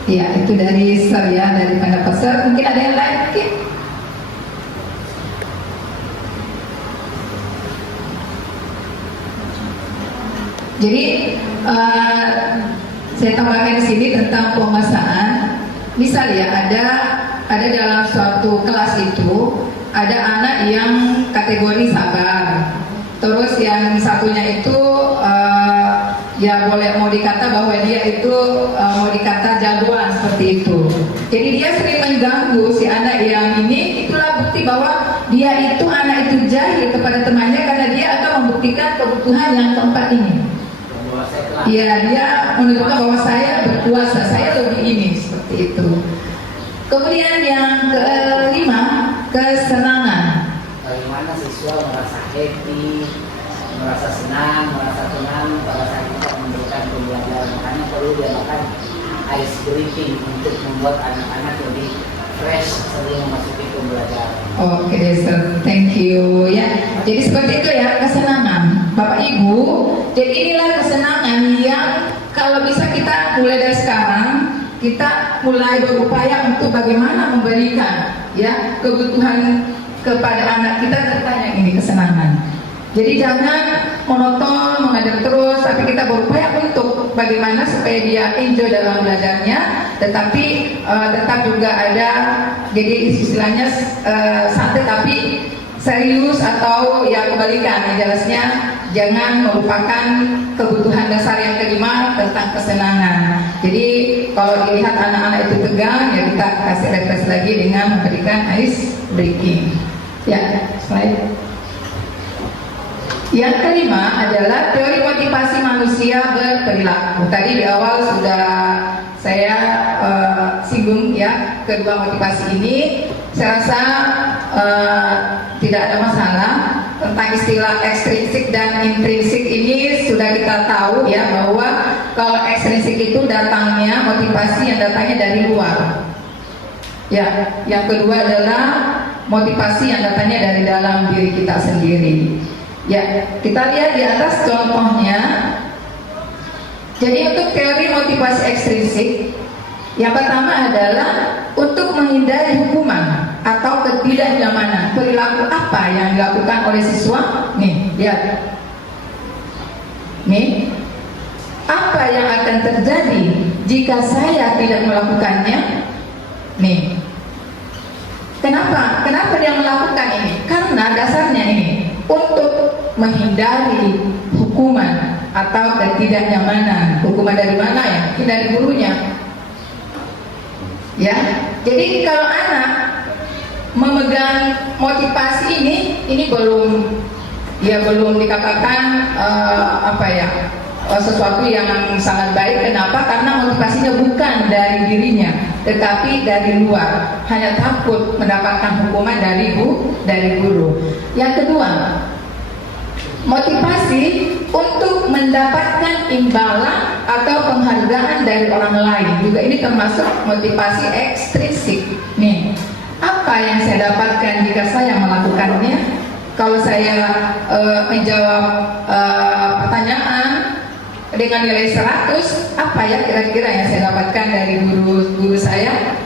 Ya, itu dari Sir ya, dari pendapat Sir. Mungkin ada yang lain mungkin? Jadi saya tambahkan di sini tentang penguasaan. Misal ya, ada dalam suatu kelas itu ada anak yang kategori sabar. Terus yang satunya itu ya boleh mau dikata bahwa dia itu mau dikata jagoan seperti itu. Jadi dia sering mengganggu si anak yang ini. Itulah bukti bahwa dia itu anak itu jahil kepada temannya, karena dia akan membuktikan kebutuhan yang keempat ini. Iya, dia menunjukkan bahwa saya berkuasa, saya lebih ini, seperti itu. Kemudian yang kelima, kesenangan. bagaimana siswa merasa happy, merasa senang, merasa tenang pada saat kita memberikan pembelajaran. Makanya perlu diadakan ice breaking untuk membuat anak-anak lebih fresh sebelum memasuki pembelajaran. Oke, Sir, thank you ya. Jadi seperti itu ya, kesenangan, Bapak Ibu. Jadi inilah kesenangan yang kalau bisa kita mulai dari sekarang, kita mulai berupaya untuk bagaimana memberikan ya kebutuhan kepada anak kita tentang yang ini, kesenangan. Jadi jangan monoton mengajar terus, tapi kita berupaya untuk bagaimana supaya dia enjoy dalam belajarnya, tetapi tetap juga ada, jadi istilahnya santai tapi serius, atau ya kebalikan, jelasnya jangan melupakan kebutuhan dasar yang kelima tentang kesenangan. Jadi kalau dilihat anak-anak itu tegang, ya kita kasih refresh lagi dengan memberikan ice breaking. Ya, slide. Yang kelima adalah teori motivasi manusia berperilaku. Tadi di awal sudah saya singgung ya kedua motivasi ini. Saya rasa tidak ada masalah tentang istilah ekstrinsik dan intrinsik ini. Sudah kita tahu ya bahwa kalau ekstrinsik itu datangnya, motivasi yang datangnya dari luar. Ya, yang kedua adalah motivasi yang datangnya dari dalam diri kita sendiri. Ya, kita lihat di atas contohnya. Jadi untuk teori motivasi ekstrinsik, yang pertama adalah untuk menghindari hukuman atau ketidaknyamanan. Perilaku apa yang dilakukan oleh siswa? Nih, lihat. Nih, apa yang akan terjadi jika saya tidak melakukannya? Nih, kenapa dia melakukan ini? Karena dasarnya ini untuk menghindari hukuman atau ketidaknyamanan. Hukuman dari mana ya? Dari gurunya. Ya, jadi kalau anak memegang motivasi ini belum dikatakan sesuatu yang sangat baik. Kenapa? Karena motivasinya bukan dari dirinya, tetapi dari luar, hanya takut mendapatkan hukuman dari guru. Yang kedua, motivasi untuk mendapatkan imbalan atau penghargaan dari orang lain. Juga ini termasuk motivasi ekstrinsik. Nih, apa yang saya dapatkan jika saya melakukannya? Kalau saya menjawab pertanyaan dengan nilai 100, apa ya kira-kira yang saya dapatkan dari guru saya?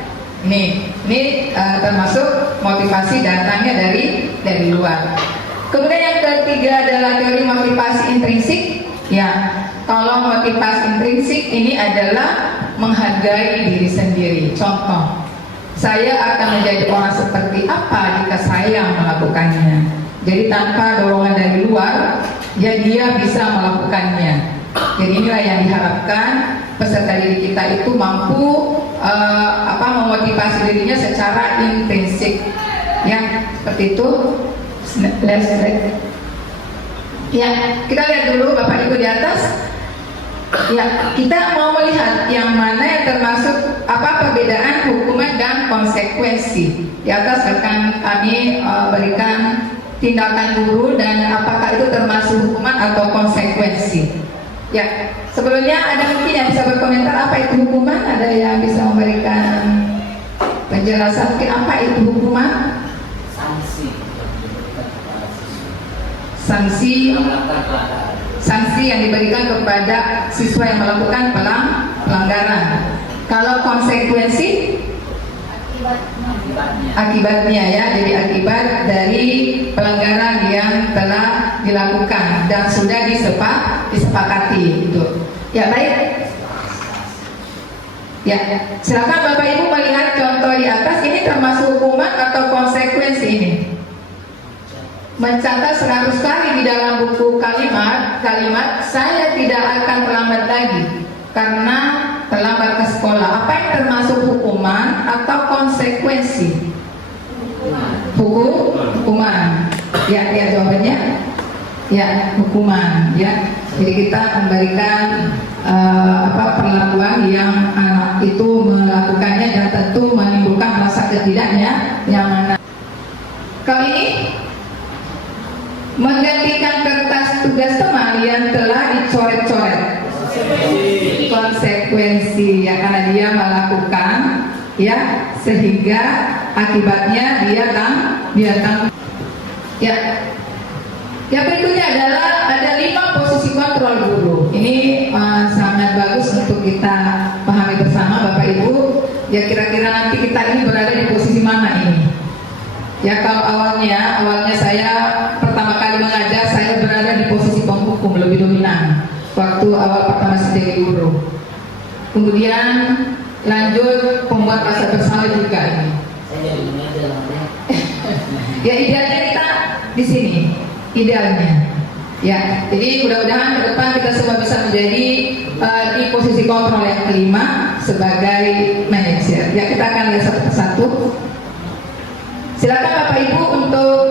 Ini termasuk motivasi datangnya dari luar. Kemudian yang ketiga adalah teori motivasi intrinsik. Ya, kalau motivasi intrinsik ini adalah menghargai diri sendiri. Contoh, saya akan menjadi orang seperti apa jika saya melakukannya. Jadi tanpa dorongan dari luar, ya dia bisa melakukannya. Jadi inilah yang diharapkan peserta didik kita itu mampu memotivasi dirinya secara intrinsik. Ya, seperti itu. Ya, kita lihat dulu Bapak Ibu di atas. Ya, kita mau melihat yang mana yang termasuk perbedaan hukuman dan konsekuensi. Di atas akan kami berikan tindakan guru dan apakah itu termasuk hukuman atau konsekuensi. Ya, sebelumnya ada mungkin yang bisa berkomentar apa itu hukuman? Ada yang bisa memberikan penjelasan mungkin apa itu hukuman? Sanksi yang diberikan kepada siswa yang melakukan pelanggaran. Kalau konsekuensi akibatnya ya, jadi akibat dari pelanggaran yang telah dilakukan dan sudah disepakati itu. Ya, baik. Ya, silakan Bapak Ibu melihat contoh di atas. Ini termasuk hukuman atau konsekuensi ini? Mencatat 100 kali di dalam buku kalimat saya tidak akan terlambat lagi karena terlambat ke sekolah. Apa yang termasuk hukuman atau konsekuensi? Hukuman. Ya, jawabannya ya hukuman. Ya, jadi kita memberikan perlakuan yang anak itu melakukannya dan tentu menimbulkan rasa ketidaknyamanan. Kali ini menggantikan kertas tugas teman yang telah dicoret-coret. Konsekuensi ya, karena dia melakukan ya, sehingga akibatnya dia tanggung. Ya, yang berikutnya adalah ada 5 posisi kontrol guru. Ini sangat bagus untuk kita pahami bersama Bapak Ibu. Ya, kira-kira nanti kita ini berada di posisi mana ini? Ya, kalau awalnya saya pertama kali mengajar, saya berada di posisi penghukum lebih dominan waktu awal pertama jadi guru. Kemudian lanjut pembuat rasa bersalah juga ini. Ya, idealnya kita di sini, idealnya. Ya, jadi mudah-mudahan ke depan kita semua bisa menjadi di posisi kontrol yang kelima sebagai manajer. Ya, kita akan lihat satu persatu. Silakan Bapak Ibu untuk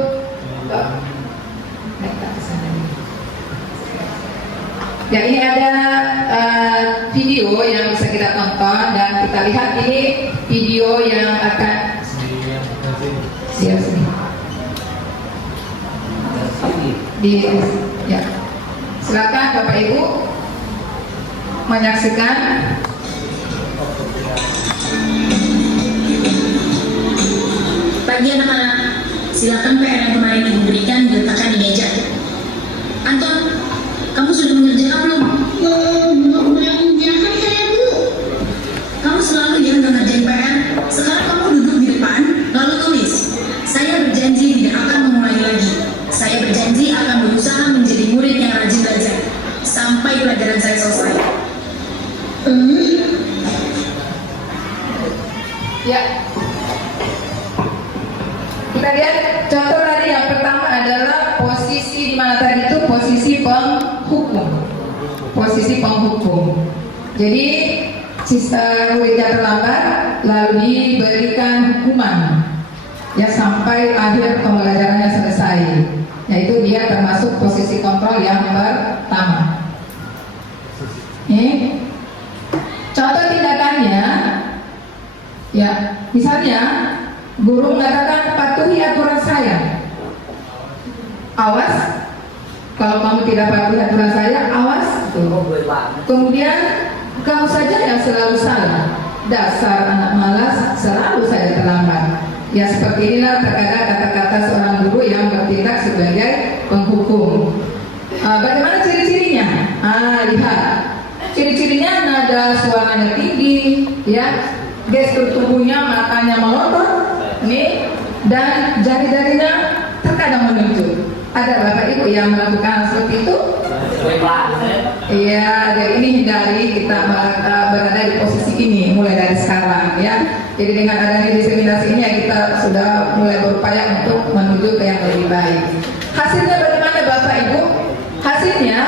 ya, ini ada video yang bisa kita tonton dan kita lihat ini video yang akan siap sini. Ya. Silakan Bapak Ibu menyaksikan. Pagi anak-anak, silakan PR yang kemarin ibu berikan diletakkan di meja. Anton, kamu sudah mengerjakan belum? Mengerjakan saya, Bu. Kamu selalu ya nggak ngerjain PR. Sekarang kamu duduk di depan, lalu tulis. Ya. Kita lihat contoh tadi yang pertama adalah posisi di mana tadi itu posisi penghukum. Posisi penghukum. Jadi muridnya terlambat lalu diberikan hukuman ya sampai akhir pembelajarannya selesai. Yaitu dia termasuk posisi kontrol yang pertama. Contoh tindakannya, ya misalnya guru mengatakan patuhi aturan saya. Awas, kalau kamu tidak patuhi aturan saya, awas. Kemudian kamu saja yang selalu salah. Dasar anak malas, selalu saja terlambat. Ya seperti inilah terkadang kata-kata seorang guru yang bertindak sebagai penghukum. Bagaimana ciri-cirinya? Lihat. Ciri-cirinya nada suaranya tinggi, ya, gestur tubuhnya matanya melotot, nih, dan jari-jarinya terkadang menunjuk. Ada Bapak Ibu yang melakukan seperti itu? Iya, jadi ini hindari kita berada di posisi ini mulai dari sekarang, ya. Jadi dengan adanya diseminasi ini ya kita sudah mulai berupaya untuk menuju ke yang lebih baik. Hasilnya bagaimana Bapak Ibu? Hasilnya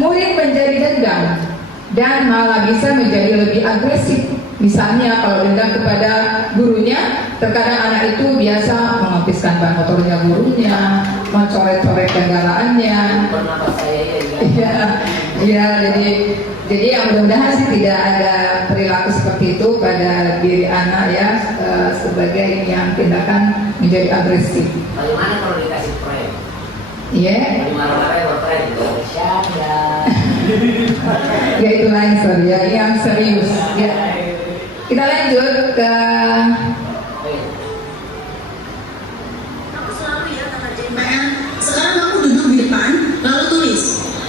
murid menjadi dendam dan malah bisa menjadi lebih agresif. Misalnya kalau dendam kepada gurunya, terkadang anak itu biasa mengopiskan ban motornya gurunya, mencoret-coret kendaraannya. Iya, jadi yang mudah-mudahan sih tidak ada perilaku seperti itu pada diri anak ya, sebagai yang tindakan menjadi agresif. Bagaimana kalau dikasih proyek? Iya. Marah-marah berproyek bercanda. Ya itu lain sorry ya, yang serius. Ya. Kita lanjut ke Kamu selalu ya ngerjain PR. Sekarang kamu duduk di depan, lalu tulis.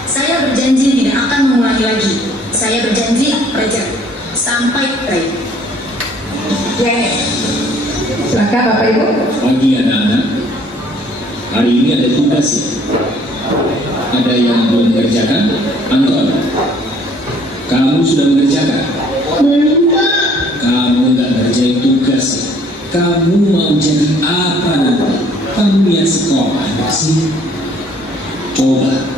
Saya berjanji tidak akan mengulangi lagi. Saya berjanji, belajar sampai baik. Ya. Silakan Bapak Ibu. Pagi anak-anak, hari ini ada tugas ya. Ada yang belum mengerjakan? Anton, kamu sudah mengerjakan? Belum Pak. Kamu nggak ngerjain tugas, kamu mau jadi apa nanti? Kamu yang sekolah sih? Coba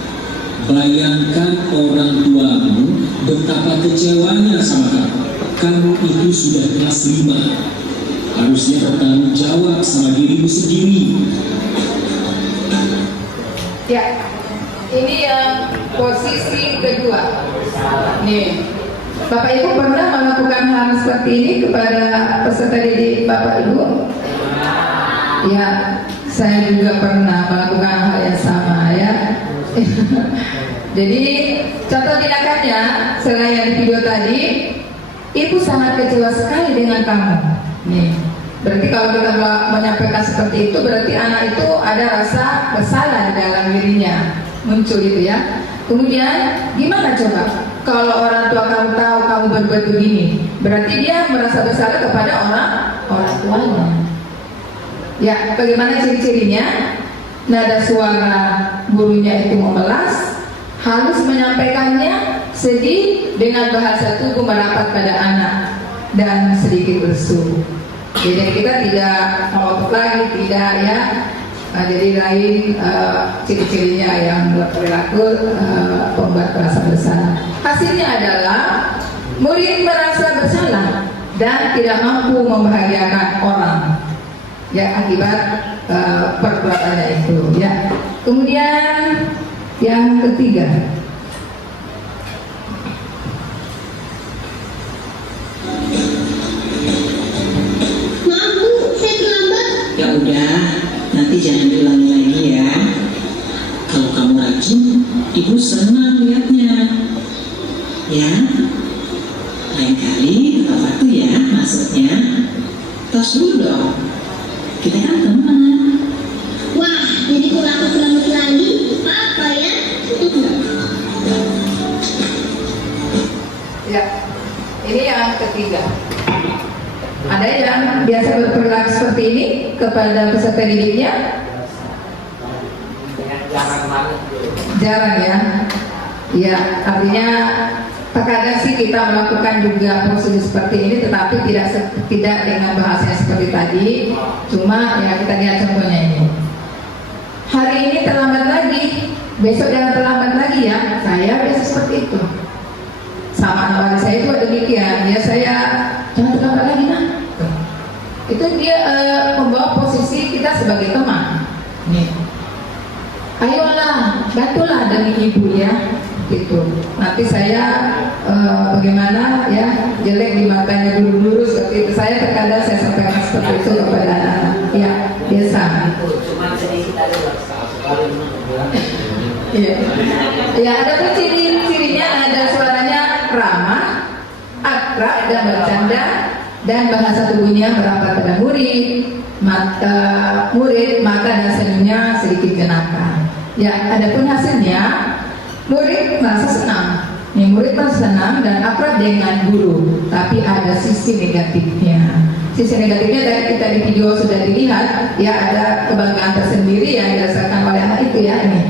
bayangkan orang tuamu betapa kecewanya sama kamu. Kamu itu sudah kelas 5, harusnya bertanggung jawab sama dirimu sendiri. Ya, ini yang posisi kedua. Nih, Bapak Ibu pernah melakukan hal seperti ini kepada peserta didik Bapak Ibu? Ya, saya juga pernah melakukan hal yang sama ya. Jadi contoh tindakannya selain yang di video tadi, Ibu sangat kecewa sekali dengan kamu. Nih, berarti kalau kita menyampaikan seperti itu, berarti anak itu ada rasa bersalah di dalam dirinya muncul itu ya. Kemudian gimana coba kalau orang tua kamu tahu kamu berbuat begini? Berarti dia merasa bersalah kepada orang tuanya. Ya, bagaimana ciri-cirinya? Nada suara gurunya itu memelas, halus menyampaikannya, sedih dengan bahasa tubuh merapat pada anak dan sedikit lesu. Jadi kita tidak melotot lagi, tidak ya. Jadi lain ciri-cirinya yang berperilaku pembuat merasa bersalah. Hasilnya adalah murid merasa bersalah dan tidak mampu membahagiakan orang ya akibat perbuatannya itu ya. Kemudian yang ketiga, Maaf Bu, saya terlambat. Ya udah, nanti jangan diulangi lagi ya. Kalau kamu rajin, ibu senang lihatnya. Ya, lain kali tepat waktu ya masuknya. Tos dulu dong. Kita kan teman. Wah, jadi kalau aku terlambat lagi, apa ya? ya ini yang ketiga. Ada yang biasa berperilaku seperti ini kepada peserta didiknya? Jarang banget. Jarang ya. Ya, artinya Terkadang sih kita melakukan juga prosedur seperti ini, tetapi tidak dengan bahasa yang seperti tadi. Cuma ya kita lihat contohnya ini. Hari ini terlambat lagi, besok jangan terlambat lagi ya. Saya biasa seperti itu. Sama anak saya juga demikian. Ya saya jangan terlambat lagi nah. Itu dia membawa posisi kita sebagai teman. Nih. Ayolah, bantulah demi ibu ya. Gitu. Nanti saya bagaimana ya jelek di matanya guru-guru seperti itu. Saya terkadang saya sampaikan seperti itu kepada anak-anak. Ya biasa. Cuma sedikit ada Iya. Ya ada pun ciri-cirinya, ada suaranya ramah, akrab dan bercanda, dan bahasa tubuhnya merapat pada murid, mata dan senyumnya sedikit jenaka. Ya, adapun hasilnya murid merasa senang. Murid merasa senang dan akrab dengan guru, tapi ada sisi negatifnya. Sisi negatifnya tadi kita di video sudah dilihat, ya ada kebanggaan tersendiri yang dirasakan oleh anak itu ya ini.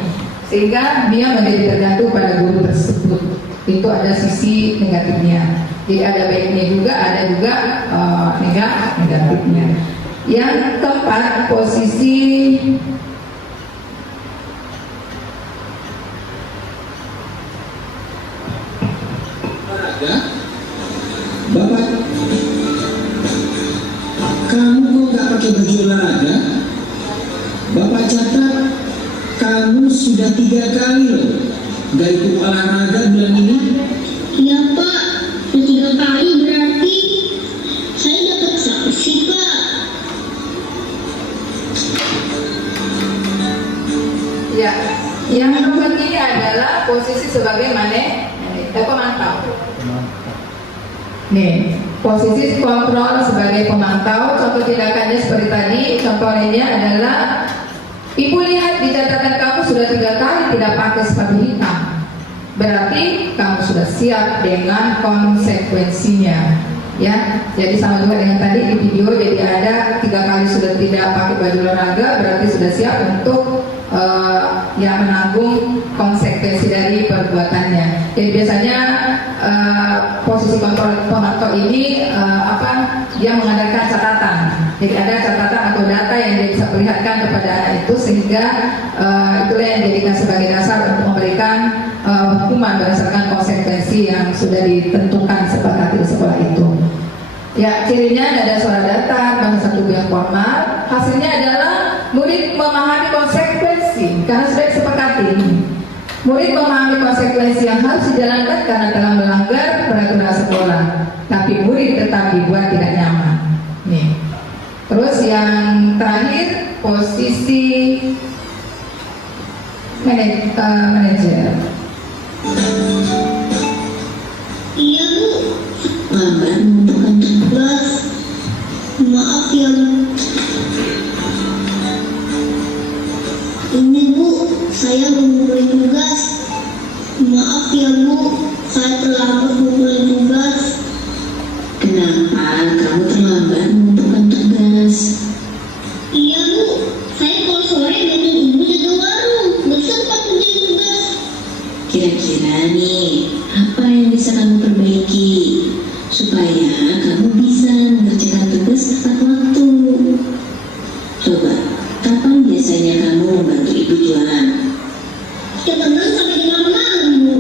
Sehingga dia menjadi tergantung pada guru tersebut. Itu ada sisi negatifnya. Jadi ada baiknya juga, ada juga negatifnya. Yang keempat, posisi Bapak, kamu kok nggak pakai baju olahraga? Bapak catat, kamu sudah 3 kali loh nggak ikut olahraga bulan ini. Iya Pak, sudah 3 kali berarti saya dapat sanksi Pak. ya, yang keempat ini adalah posisi sebagai pemantau. Nih, posisi kontrol sebagai pemantau. Contoh tindakannya seperti tadi. Contohnya adalah ibu lihat di catatan kamu sudah 3 kali tidak pakai sepatu hitam. Berarti kamu sudah siap dengan konsekuensinya. Ya, jadi sama juga dengan tadi di video. Jadi ada 3 kali sudah tidak pakai baju olahraga, berarti sudah siap untuk menanggung konsekuensi dari perbuatannya. Jadi biasanya posisi kontrol pemantau ini dia mengadakan catatan. Jadi ada catatan atau data yang dia bisa perlihatkan kepada anak itu, sehingga itulah yang dijadikan sebagai dasar untuk memberikan hukuman berdasarkan konsekuensi yang sudah ditentukan sepakati di sekolah itu. Ya, cirinya ada suara datar, bahasa tubuh yang formal. Hasilnya adalah murid memahami konsekuensi karena sudah disepakati. Murid memahami konsekuensi yang harus dijalankan karena telah melanggar peraturan sekolah, tapi murid tetap dibuat tidak nyaman. Nih. Terus yang terakhir, posisi manajer. Iya Bu, lambat menentukan tugas. Maaf ya Bu. Ini Bu, saya mengumpulkan tugas. Maaf ya Bu, saya terlambat mengumpulkan tugas. Kenapa kamu terlambat menentukan tugas? Iya Bu, saya kalau sore bantuin ibu jaga warung, gak sempat kerjain tugas. Kira-kira nih, apa yang bisa kamu perbaiki supaya kamu bisa mengerjakan tugas tepat waktu? Coba, kapan biasanya kamu membantu ibu jualan? Kadang-kadang sampai di malam-malam Bu.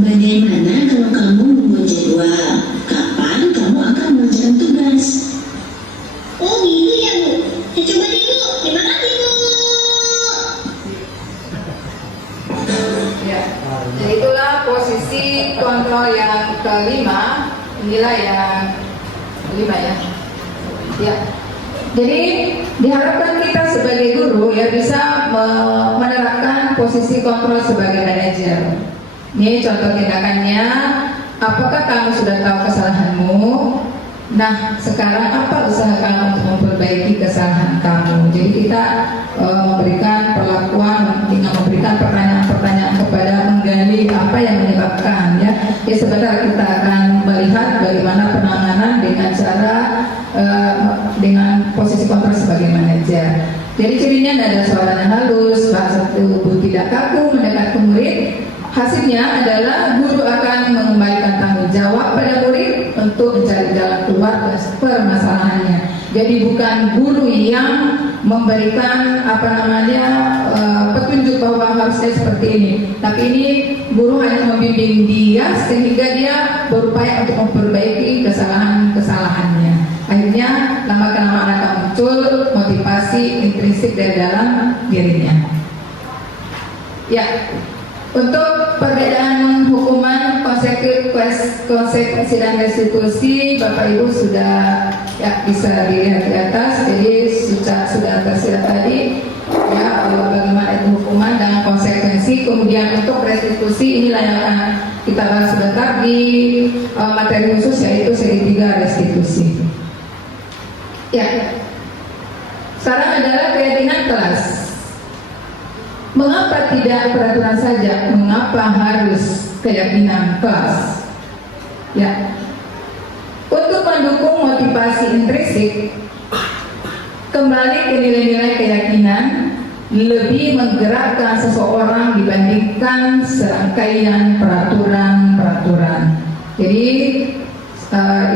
Bagaimana kalau kamu membuat jadwal kapan kamu akan mengerjakan tugas? Oh gitu ya Bu, saya coba deh Bu, terima kasih Bu. Ya, jadi itulah posisi kontrol yang kelima. Inilah yang kelima ya. Ya. Jadi diharapkan kita sebagai guru ya bisa menerapkan posisi kontrol sebagai manajer. Ini contoh tindakannya. Apakah kamu sudah tahu kesalahanmu? Nah, sekarang apa usaha kamu untuk memperbaiki kesalahan kamu? Jadi kita memberikan perlakuan dengan memberikan pertanyaan-pertanyaan kepada menggali apa yang menyebabkan ya. Jadi sebentar kita akan melihat bagaimana penanganan dengan cara dengan posisi kontrol sebagai manajer. Jadi cirinya ada suaranya halus, bahasa tubuh tidak kaku, mendekat ke murid. Hasilnya berikutnya adalah guru akan mengembalikan tanggung jawab pada murid untuk mencari jalan keluar permasalahannya. Jadi bukan guru yang memberikan petunjuk bahwa harusnya seperti ini, tapi ini guru hanya membimbing dia sehingga dia berupaya untuk memperbaiki kesalahan-kesalahannya. Akhirnya lama-kelamaan akan muncul motivasi intrinsik dari dalam dirinya. Ya, untuk perbedaan hukuman, konsekuensi dan restitusi, Bapak Ibu sudah ya bisa dilihat di atas. Jadi sudah tersirat tadi ya bagaimana itu hukuman dan konsekuensi. Kemudian untuk restitusi inilah yang akan kita bahas sebentar di materi khusus, yaitu segitiga restitusi. Ya, sekarang adalah keyakinan kelas. Mengapa tidak peraturan saja? Mengapa harus keyakinan kelas? Ya, untuk mendukung motivasi intrinsik, kembali ke nilai-nilai keyakinan lebih menggerakkan seseorang dibandingkan serangkaian peraturan-peraturan. Jadi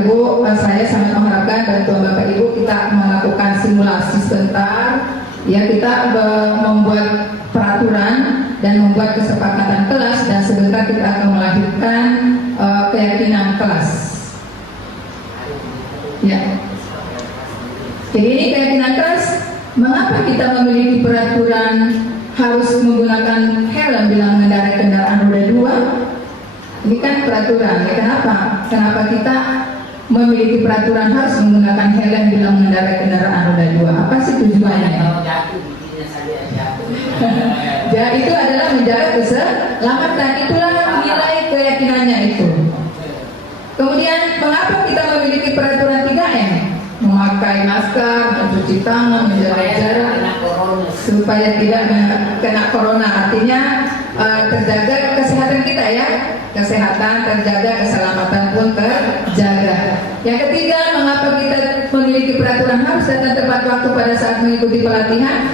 Ibu, saya sangat mengharapkan bantuan Bapak Ibu, kita melakukan simulasi sebentar. Ya, kita membuat peraturan dan membuat kesepakatan kelas, dan sebentar kita akan melahirkan keyakinan kelas. Ya. Jadi ini keyakinan kelas. Mengapa kita memiliki peraturan harus menggunakan helm bila mengendarai kendaraan roda 2? Ini kan peraturan, ya kenapa? Kenapa kita memiliki peraturan harus menggunakan helm bila mengendarai kendaraan roda 2? Apa sih tujuannya? Ya, itu adalah menjaga keselamatan. Itulah nilai keyakinannya itu. Kemudian mengapa kita memiliki peraturan 3M? Memakai masker, mencuci tangan, menjaga jarak supaya tidak kena corona. Artinya terjaga kesehatan kita ya. Kesehatan terjaga, keselamatan pun terjaga. Yang ketiga, mengapa kita memiliki peraturan harus datang tepat waktu pada saat mengikuti pelatihan?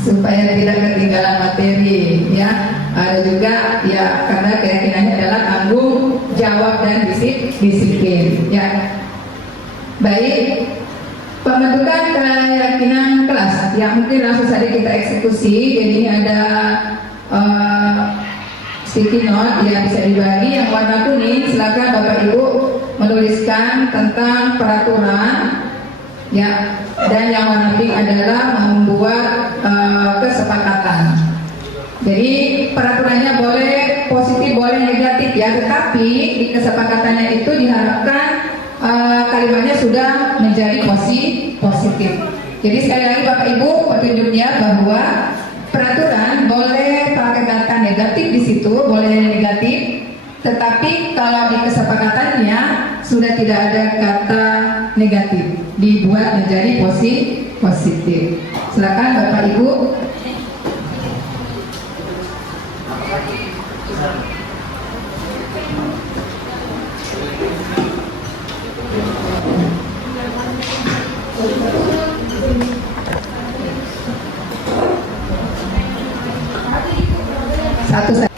Supaya tidak ketinggalan materi. Ya, ada juga ya karena keyakinannya adalah tanggung jawab dan disiplin. Ya, baik. Pembentukan keyakinan kelas. Ya, mungkin langsung saja kita eksekusi. Jadi ini ada sticky note yang bisa dibagi. Yang warna kuning, silakan Bapak Ibu menuliskan tentang peraturan, ya. Dan yang warna pink adalah membuat kesepakatan. Jadi peraturannya boleh positif, boleh negatif ya. Tetapi di kesepakatannya itu diharapkan kalimatnya sudah menjadi positif. Jadi sekali lagi Bapak Ibu, petunjuknya bahwa peraturan boleh pakai kata negatif di situ, boleh negatif. Tetapi kalau di kesepakatannya sudah tidak ada kata negatif, dibuat menjadi positif. Silakan Bapak Ibu. Satu saja.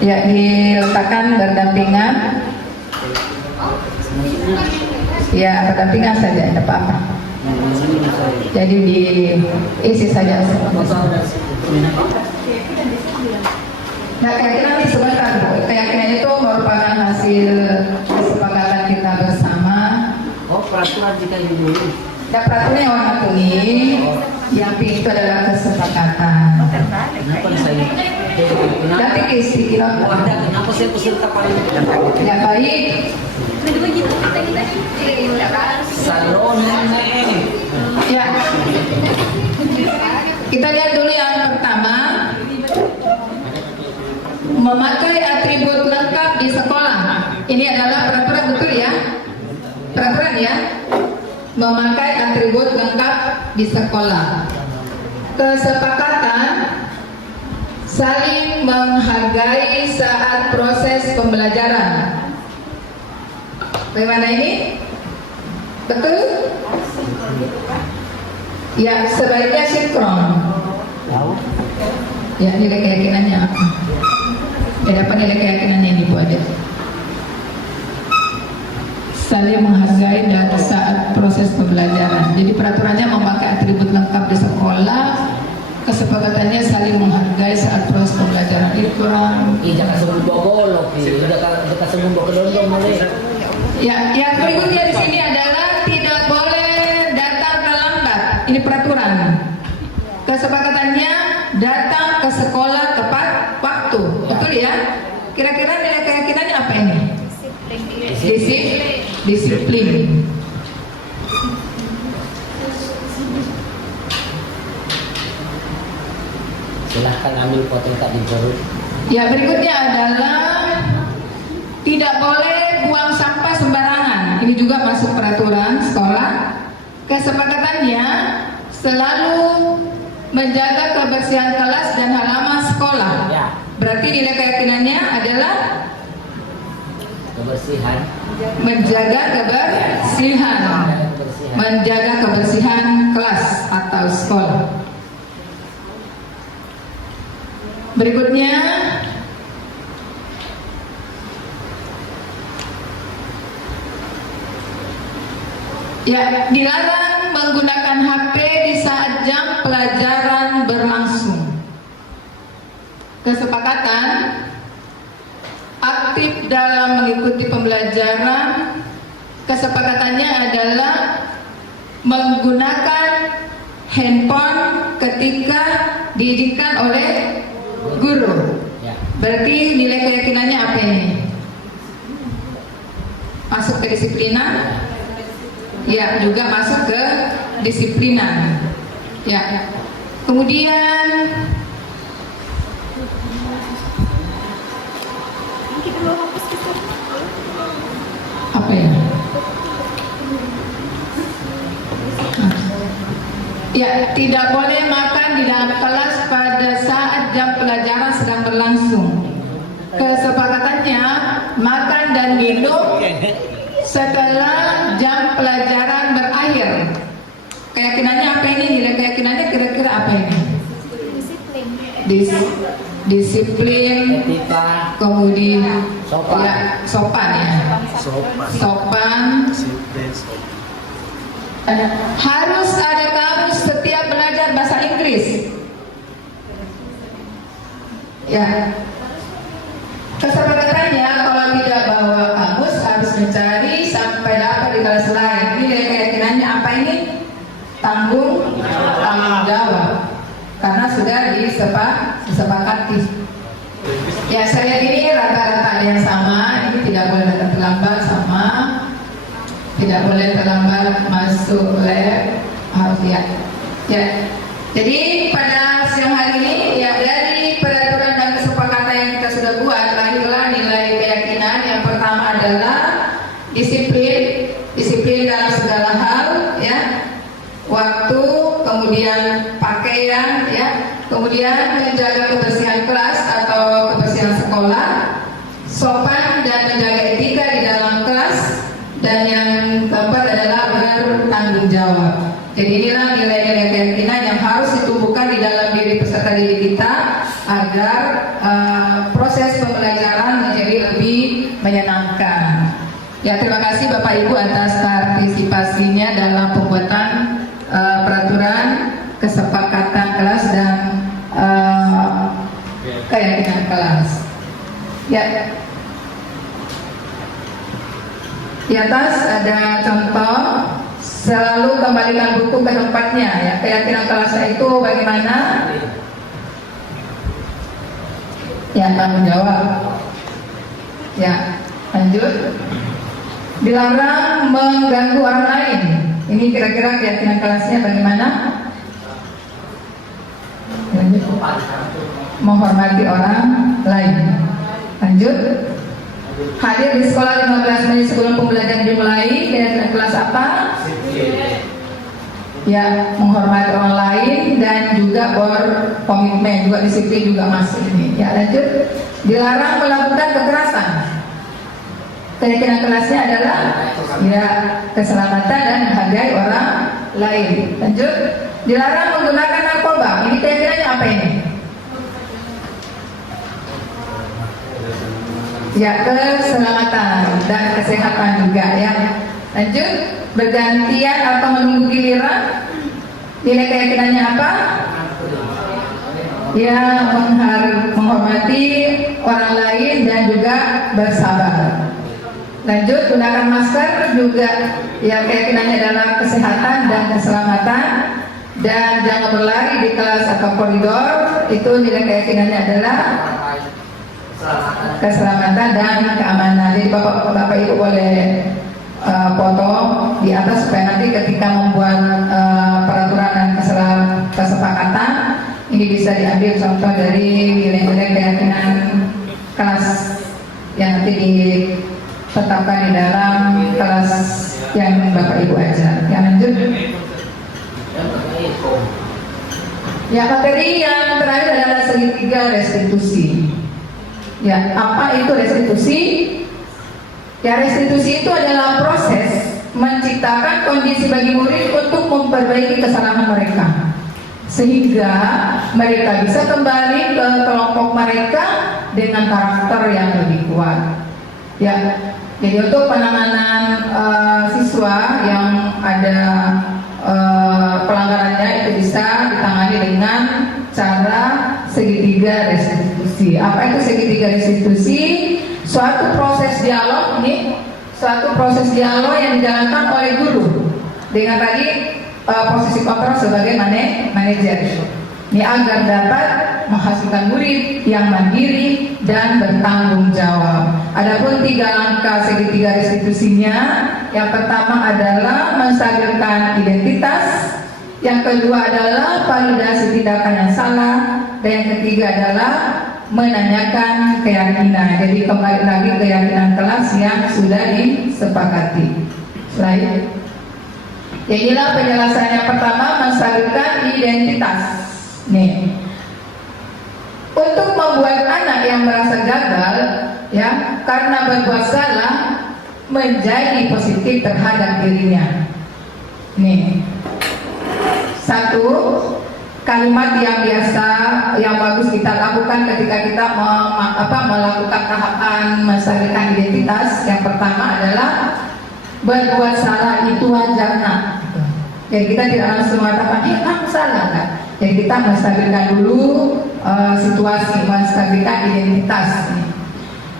Ya, diletakkan berdampingan. Ya, berdampingan saja, tidak apa-apa. Jadi diisi saja. Nah, keyakinan ini sebentar, Bu. Keyakinan itu merupakan hasil kesepakatan kita bersama. Oh, peraturan kita ini dulu. Ya, peraturannya warna kuning, yang pink itu adalah kesepakatan. Kenapa saya? Nanti kira Kenapa saya peserta paling ya baik. Ya, kita lihat dulu yang pertama. Memakai atribut lengkap di sekolah. Ini adalah peraturan, betul ya? Peraturan ya. Memakai atribut lengkap di sekolah. Kesepakatan saling menghargai saat proses pembelajaran. Bagaimana ini? Betul? Ya, sebaiknya sinkron. Ya, nilai keyakinannya apa? Ya, dapat nilai keyakinannya ini Bu aja. Saling menghargai dan saat proses pembelajaran. Jadi peraturannya memakai atribut lengkap di sekolah. Kesepakatannya saling menghargai saat proses pembelajaran. Itu kurang. Jangan sebelum golok, udah sebelum kedondong mulai. Ya, yang berikutnya di sini adalah tidak boleh datang terlambat. Ini peraturan. Kesepakatannya datang ke sekolah tepat waktu. Betul ya? Kira-kira nilai keyakinannya apa ini? Disiplin. Silahkan ambil foto tak dijeruk. Ya, berikutnya adalah tidak boleh buang sampah sembarangan. Ini juga masuk peraturan sekolah. Kesepakatannya selalu menjaga kebersihan kelas dan halaman sekolah. Ya. Berarti nilai keyakinannya adalah Kebersihan. menjaga kebersihan kelas atau sekolah. Berikutnya ya, dilarang menggunakan HP di saat jam pelajaran berlangsung. Kesepakatan aktif dalam mengikuti pembelajaran. Kesepakatannya adalah menggunakan handphone ketika diizinkan oleh guru. Ya. Berarti nilai keyakinannya apa ini? Masuk ke disiplinan? Ya, juga masuk ke disiplinan. Ya. Kemudian apa ya? Ya, tidak boleh makan di dalam kelas pada saat jam pelajaran sedang berlangsung. Kesepakatannya makan dan minum setelah jam pelajaran berakhir. Keyakinannya apa ini? Nilai keyakinannya kira-kira apa ini? Disiplin, Etika, kemudian sopan. ya, sopan ya. Sopan. Harus ada kamus setiap belajar bahasa Inggris. Ya. Kesepakatannya kalau tidak bawa kamus harus mencari sampai dapat di kelas lain. Ini nilai keyakinannya apa ini? Tanggung jawab. Karena sudah disepakati. Ya, saya ini rata-rata yang sama. Ini tidak boleh datang terlambat sama. Tidak boleh terlambat masuk lab, harus lihat. Ya. Jadi pada siang hari ini ya, dari peraturan dan kesepakatan yang kita sudah buat, lahirlah nilai keyakinan. Yang pertama adalah disiplin dalam segala hal, ya. Waktu, kemudian pakaian, ya. Kemudian menjaga kebersihan kelas atau kebersihan sekolah, sopan dan menjaga etika di dalam kelas. Dan yang keempat adalah bertanggung jawab. Jadi inilah nilai-nilai keyakinan yang harus ditumbuhkan di dalam diri peserta didik kita agar proses pembelajaran menjadi lebih menyenangkan. Ya, terima kasih Bapak Ibu atas partisipasinya dalam pembuatan peraturan kesepakatan kelas dan keyakinan kelas. Ya. Di atas ada contoh, selalu kembalikan buku ke tempatnya. Ya, keyakinan kelasnya itu bagaimana? Ya, tanggung jawab. Ya, lanjut. Dilarang mengganggu orang lain. Ini kira-kira keyakinan kelasnya bagaimana? Lanjut. Menghormati orang lain. Lanjut. Hadir di sekolah 15 menit sebelum pembelajaran dimulai. Keyakinan kelas apa? Ya, menghormati orang lain dan juga komitmen juga, disiplin juga masuk ini. Ya, lanjut. Dilarang melakukan kekerasan. Keyakinan kelasnya adalah ya keselamatan dan menghargai orang lain. Lanjut. Dilarang menggunakan narkoba. Ini keyakinannya apa ini? Ya, keselamatan dan kesehatan juga ya. Lanjut. Bergantian atau menunggu giliran. Nilai keyakinannya apa? Ya, menghormati orang lain dan juga bersabar. Lanjut, gunakan masker juga ya, keyakinannya adalah kesehatan dan keselamatan. Dan jangan berlari di kelas atau koridor, itu nilai keyakinannya adalah keselamatan dan keamanan. Jadi bapak ibu boleh foto di atas supaya nanti ketika membuat peraturan dan kesepakatan ini bisa diambil contoh dari nilai-nilai keyakinan kelas yang nanti ditetapkan di dalam kelas yang bapak ibu ajar. Yang lanjut. Ya, materi yang terakhir adalah segitiga restitusi. Ya, apa itu restitusi? Ya, restitusi itu adalah proses menciptakan kondisi bagi murid untuk memperbaiki kesalahan mereka, sehingga mereka bisa kembali ke kelompok mereka dengan karakter yang lebih kuat. Ya, jadi untuk penanganan siswa yang ada pelanggarannya itu bisa ditangani dengan cara segitiga restitusi. Apa itu segitiga restitusi? Suatu proses dialog yang dijalankan oleh guru dengan tadi posisi kontrol sebagai manajer. Ini agar dapat menghasilkan murid yang mandiri dan bertanggung jawab. Adapun 3 langkah segitiga restitusinya, yang pertama adalah menstabilkan identitas, yang kedua adalah validasi tindakan yang salah, dan yang ketiga adalah menanyakan keyakinan. Jadi kembali lagi keyakinan kelas yang sudah disepakati. Slide. Ya, inilah penjelasannya. Pertama, menstabilkan identitas. Nih, untuk membuat anak yang merasa gagal ya karena berbuat salah menjadi positif terhadap dirinya. Nih, satu kalimat yang biasa yang bagus kita lakukan ketika kita melakukan tahapan menstabilkan identitas. Yang pertama adalah berbuat salah itu wajar, nak. Jadi kita tidak langsung mengatakan kamu salah, kan? Jadi kita menstabilkan dulu situasi, menstabilkan identitas.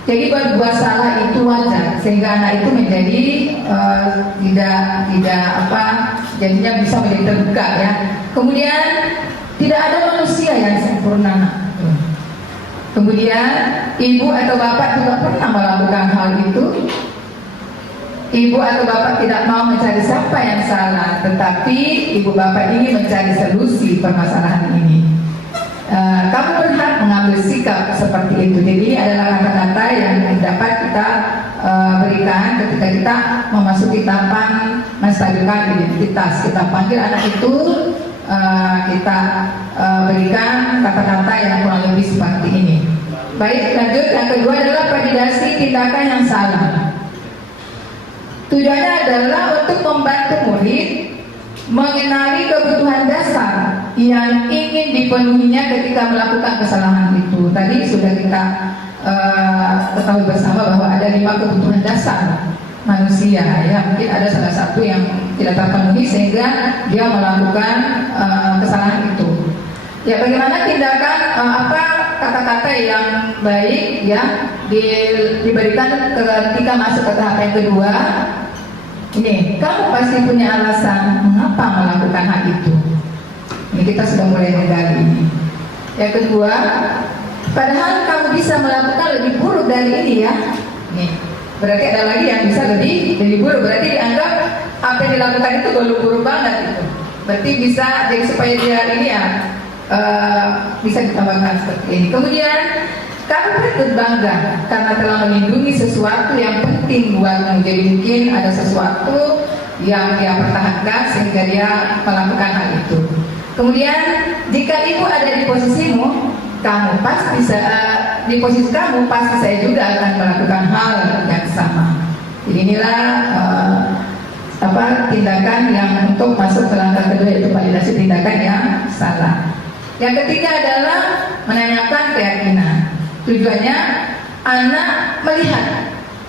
Jadi berbuat salah itu wajar, sehingga anak itu menjadi jadinya bisa menjadi terbuka ya. Kemudian tidak ada manusia yang sempurna. Kemudian ibu atau bapak juga pernah melakukan hal itu. Ibu atau bapak tidak mau mencari siapa yang salah, tetapi ibu bapak ingin mencari solusi permasalahan ini. Kamu berhak mengambil sikap seperti itu. Jadi ini adalah kata-kata yang dapat kita berikan ketika kita memasuki tahapan menstabilkan identitas. Kita panggil anak itu, kita berikan kata-kata yang kurang lebih seperti ini. Baik, lanjut. Yang kedua adalah validasi tindakan yang salah. Tujuannya adalah untuk membantu murid mengenali kebutuhan dasar yang ingin dipenuhinya ketika melakukan kesalahan itu. Tadi sudah kita ketahui bersama bahwa ada 5 kebutuhan dasar manusia ya. Mungkin ada salah satu yang tidak terpenuhi sehingga dia melakukan kesalahan itu. Ya, bagaimana tindakan kata-kata yang baik ya diberikan ketika masuk ke tahap yang kedua. Ini, kamu pasti punya alasan mengapa melakukan hal itu. Ini kita sudah mulai menggali ini. Yang kedua, padahal kamu bisa melakukan lebih buruk dari ini ya. Nih, berarti ada lagi yang bisa lebih buruk. Berarti dianggap apa yang dilakukan itu buruk banget itu. Berarti bisa jadi supaya dia ini ya bisa ditambahkan seperti ini. Kemudian kamu patut bangga karena telah melindungi sesuatu yang penting buatmu. Jadi mungkin ada sesuatu yang dia pertahankan sehingga dia melakukan hal itu. Kemudian jika ibu ada di posisimu, kamu pasti di posisi kamu pasti saya juga akan melakukan hal yang sama. Jadi inilah tindakan yang untuk masuk ke langkah kedua, yaitu validasi tindakan yang salah. Yang ketiga adalah menanyakan keyakinan. Tujuannya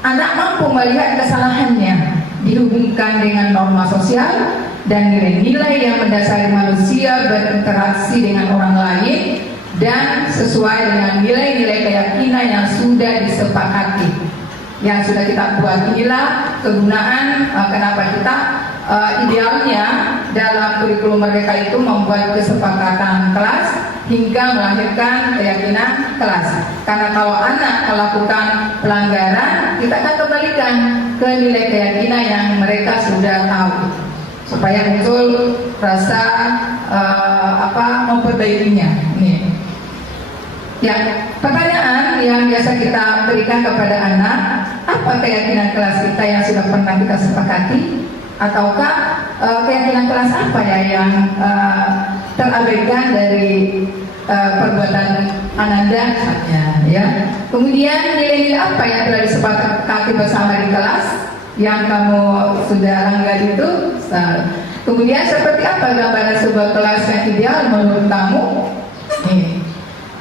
anak mampu melihat kesalahannya, dihubungkan dengan norma sosial dan nilai-nilai yang mendasari manusia berinteraksi dengan orang lain dan sesuai dengan nilai-nilai keyakinan yang sudah disepakati, yang sudah kita buat. Inilah kegunaan kenapa kita idealnya dalam kurikulum Merdeka itu membuat kesepakatan kelas hingga melahirkan keyakinan kelas. Karena kalau anak melakukan pelanggaran, kita akan kembalikan ke nilai keyakinan yang mereka sudah tahu, supaya muncul rasa memperbaikinya. Ya, pertanyaan yang biasa kita berikan kepada anak, apa keyakinan kelas kita yang sudah pernah kita sepakati? Ataukah keyakinan kelas apa ya yang terabaikan dari perbuatan Ananda misalnya, ya? Kemudian nilai-nilai apa yang telah disepakati bersama di kelas yang kamu sudah langgar itu? Kemudian seperti apa gambaran sebuah kelas yang ideal menurut kamu?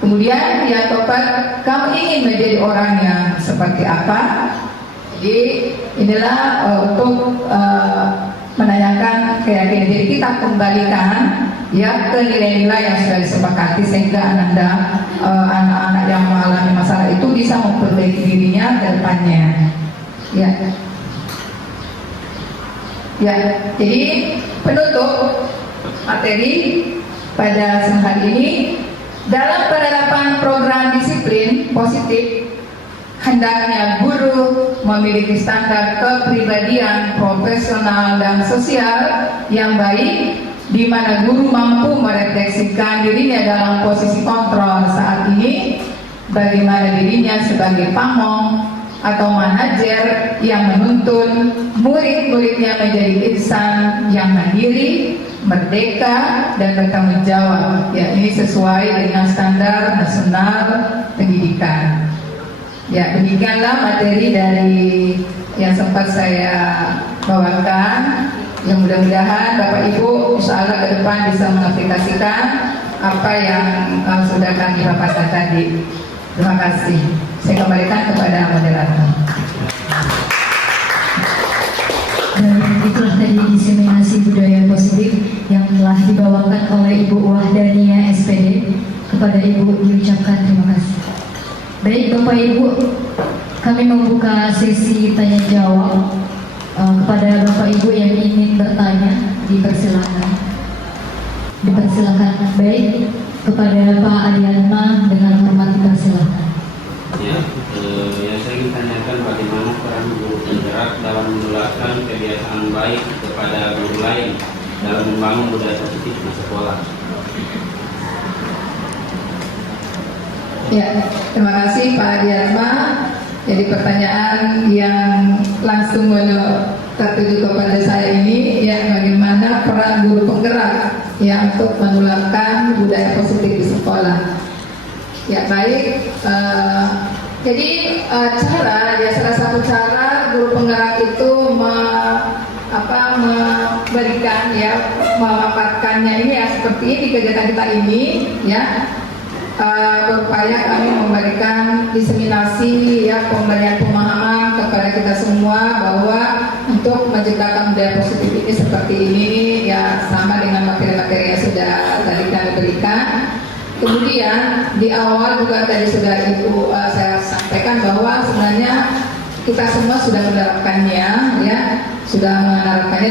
Kemudian yang keempat, kamu ingin menjadi orang yang seperti apa? Jadi inilah untuk menanyakan keyakinan. Jadi kita kembalikan ya ke nilai-nilai yang sudah disepakati, sehingga anak-anak yang mengalami masalah itu bisa memperbaiki dirinya ke depannya. Ya, jadi penutup materi pada siang hari ini, dalam penerapan program disiplin positif, hendaknya guru memiliki standar kepribadian profesional dan sosial yang baik, di mana guru mampu merefleksikan dirinya dalam posisi kontrol saat ini, bagaimana dirinya sebagai pamong atau manajer yang menuntun murid-muridnya menjadi insan yang mandiri, merdeka, dan bertanggung jawab. Ya, ini sesuai dengan standar nasional pendidikan. Ya, demikianlah materi dari yang sempat saya bawakan. Yang mudah-mudahan Bapak Ibu insya Allah ke depan bisa mengaplikasikan apa yang sudah kami paparkan tadi. Terima kasih. Saya kembalikan kepada moderator. Dan itulah tadi diseminasi budaya positif yang telah dibawakan oleh Ibu Wahdania SPD. Kepada Ibu diucapkan terima kasih. Baik Bapak Ibu, kami membuka sesi tanya jawab. Kepada Bapak Ibu yang ingin bertanya, dipersilakan. Baik, kepada Pak Adiatma dengan hormat dipersilakan. Ya, yang saya ingin tanyakan bagaimana peran guru penggerak dalam menularkan kebiasaan baik kepada guru lain dalam membangun budaya positif di sekolah. Ya, terima kasih Pak Adiatma. Jadi pertanyaan yang langsung tertuju kepada saya ini, ya, bagaimana peran guru penggerak ya untuk menularkan budaya positif di sekolah. Ya, baik. Jadi salah satu cara guru penggerak itu memberikan ya, memaparkannya ini ya seperti ini kegiatan kita ini ya. Berupaya kami memberikan diseminasi ya, pemberian pemahaman kepada kita semua bahwa untuk menciptakan budaya positif ini seperti ini ya, sama dengan materi-materi yang sudah tadi kami berikan. Kemudian di awal juga tadi sudah saya sampaikan bahwa sebenarnya kita semua sudah menerapkannya ya,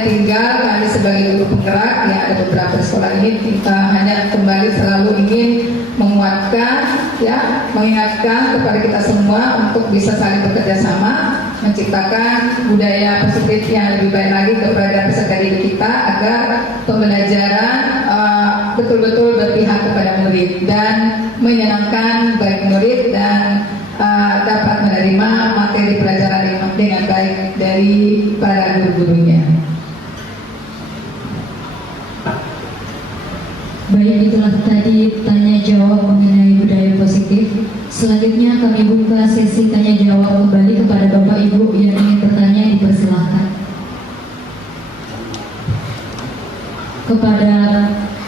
tinggal kami sebagai guru penggerak ya, ada beberapa sekolah ini kita hanya kembali selalu ingin menguatkan ya, mengingatkan kepada kita semua untuk bisa saling bekerja sama menciptakan budaya positif yang lebih baik lagi kepada peserta didik kita, agar pembelajaran betul-betul berpihak kepada murid dan menyenangkan baik murid dan dapat menerima materi pelajaran dengan baik dari para guru-gurunya. jawab mengenai budaya positif. Selanjutnya kami buka sesi tanya jawab kembali kepada Bapak Ibu yang ingin bertanya, dipersilahkan. Kepada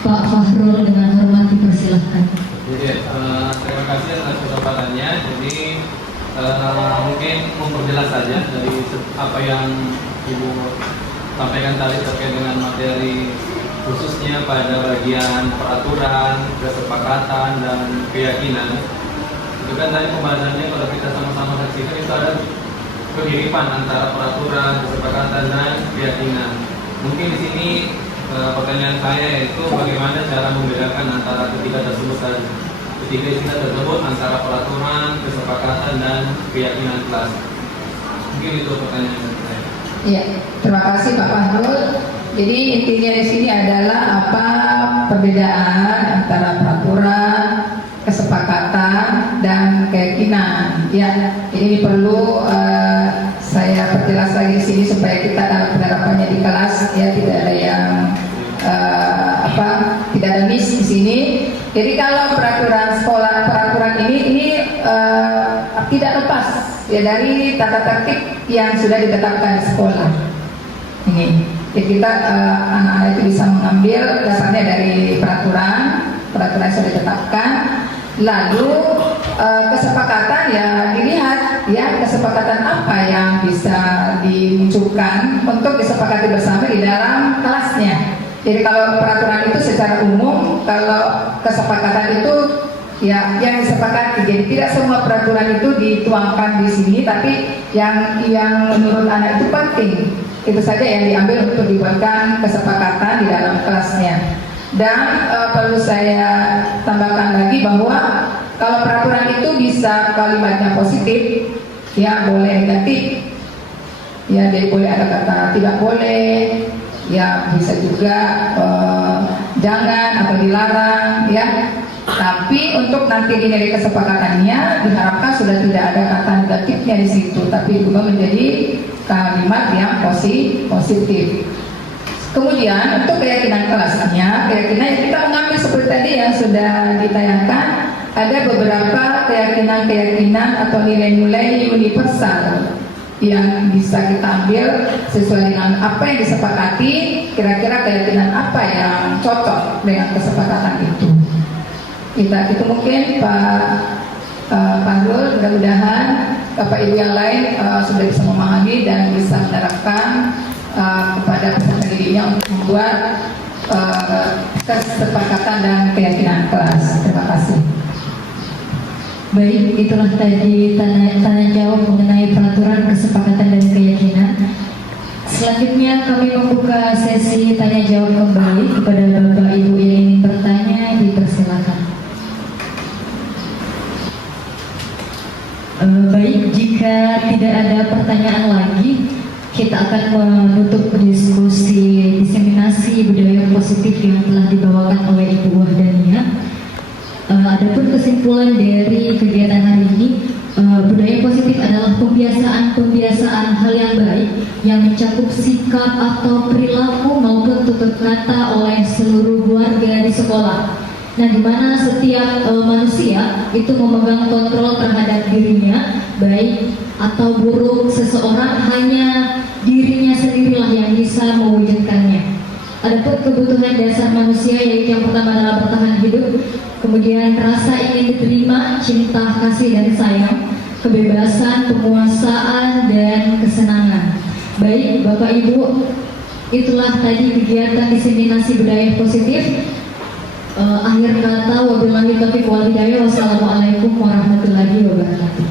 Pak Fahrul dengan hormat dipersilahkan. Terima kasih atas kesempatannya. Jadi mungkin memperjelas saja dari apa yang Ibu sampaikan tadi terkait dengan materi, khususnya pada bagian peraturan, kesepakatan, dan keyakinan. Itu kan tadi pembahasannya kalau kita sama-sama saksikan itu ada kemiripan antara peraturan, kesepakatan, dan keyakinan. Mungkin di sini pertanyaan saya yaitu bagaimana cara membedakan antara ketiga istilah tersebut antara peraturan, kesepakatan, dan keyakinan kelas. Mungkin itu pertanyaan saya. Ya, terima kasih Pak Fahrul. Jadi intinya di sini adalah apa perbedaan antara peraturan, kesepakatan, dan keyakinan. Ya, ini perlu saya perjelas lagi di sini supaya kita dalam penerapannya di kelas ya tidak ada yang tidak ada miss di sini. Jadi kalau peraturan sekolah, peraturan ini tidak lepas ya dari tata tertib yang sudah ditetapkan di sekolah. Ini, ya kita anak-anak itu bisa mengambil dasarnya dari peraturan yang sudah ditetapkan. Lalu kesepakatan ya dilihat ya kesepakatan apa yang bisa dimunculkan untuk disepakati bersama di dalam kelasnya. Jadi kalau peraturan itu secara umum, kalau kesepakatan itu ya yang disepakati. Jadi tidak semua peraturan itu dituangkan di sini, tapi yang menurut anak itu penting itu saja yang diambil untuk dibuatkan kesepakatan di dalam kelasnya. Dan perlu saya tambahkan lagi bahwa kalau peraturan itu bisa kalimatnya positif, ya boleh negatif, ya jadi boleh ada kata tidak boleh, ya bisa juga jangan atau dilarang, ya. Tapi untuk nanti dinilai kesepakatannya diharapkan sudah tidak ada kata negatifnya di situ, tapi juga menjadi kalimat yang positif. Kemudian untuk keyakinan kelasnya, keyakinan kita mengambil seperti tadi yang sudah ditayangkan, ada beberapa keyakinan atau nilai-nilai universal yang bisa kita ambil sesuai dengan apa yang disepakati, kira-kira keyakinan apa yang cocok dengan kesepakatan itu. Itu mungkin Pak Fahrul, mudah-mudahan Bapak Ibu yang lain sudah bisa memahami dan bisa menerapkan kepada peserta didiknya untuk membuat kesepakatan dan keyakinan kelas. Terima kasih. Baik, itulah tadi tanya jawab mengenai peraturan, kesepakatan, dan keyakinan. Selanjutnya kami membuka sesi tanya jawab kembali kepada Bapak Ibu yang ingin bertanya, dipersilakan. Baik, jika tidak ada pertanyaan lagi, kita akan menutup diskusi diseminasi budaya positif yang telah dibawakan oleh Ibu Wahdania. Adapun kesimpulan dari kegiatan hari ini, budaya positif adalah pembiasaan hal yang baik yang mencakup sikap atau perilaku maupun tutur kata oleh seluruh warga di sekolah. Nah, di mana setiap manusia itu memegang kontrol terhadap dirinya, baik atau buruk seseorang, hanya dirinya sendirilah yang bisa mewujudkannya. Adapun kebutuhan dasar manusia yaitu yang pertama adalah bertahan hidup, kemudian rasa ingin diterima, cinta, kasih, dan sayang, kebebasan, penguasaan, dan kesenangan. Baik, Bapak Ibu, itulah tadi kegiatan diseminasi budaya positif. Akhir kata, wabillahi taufiq wal hidayah. Wassalamualaikum warahmatullahi wabarakatuh.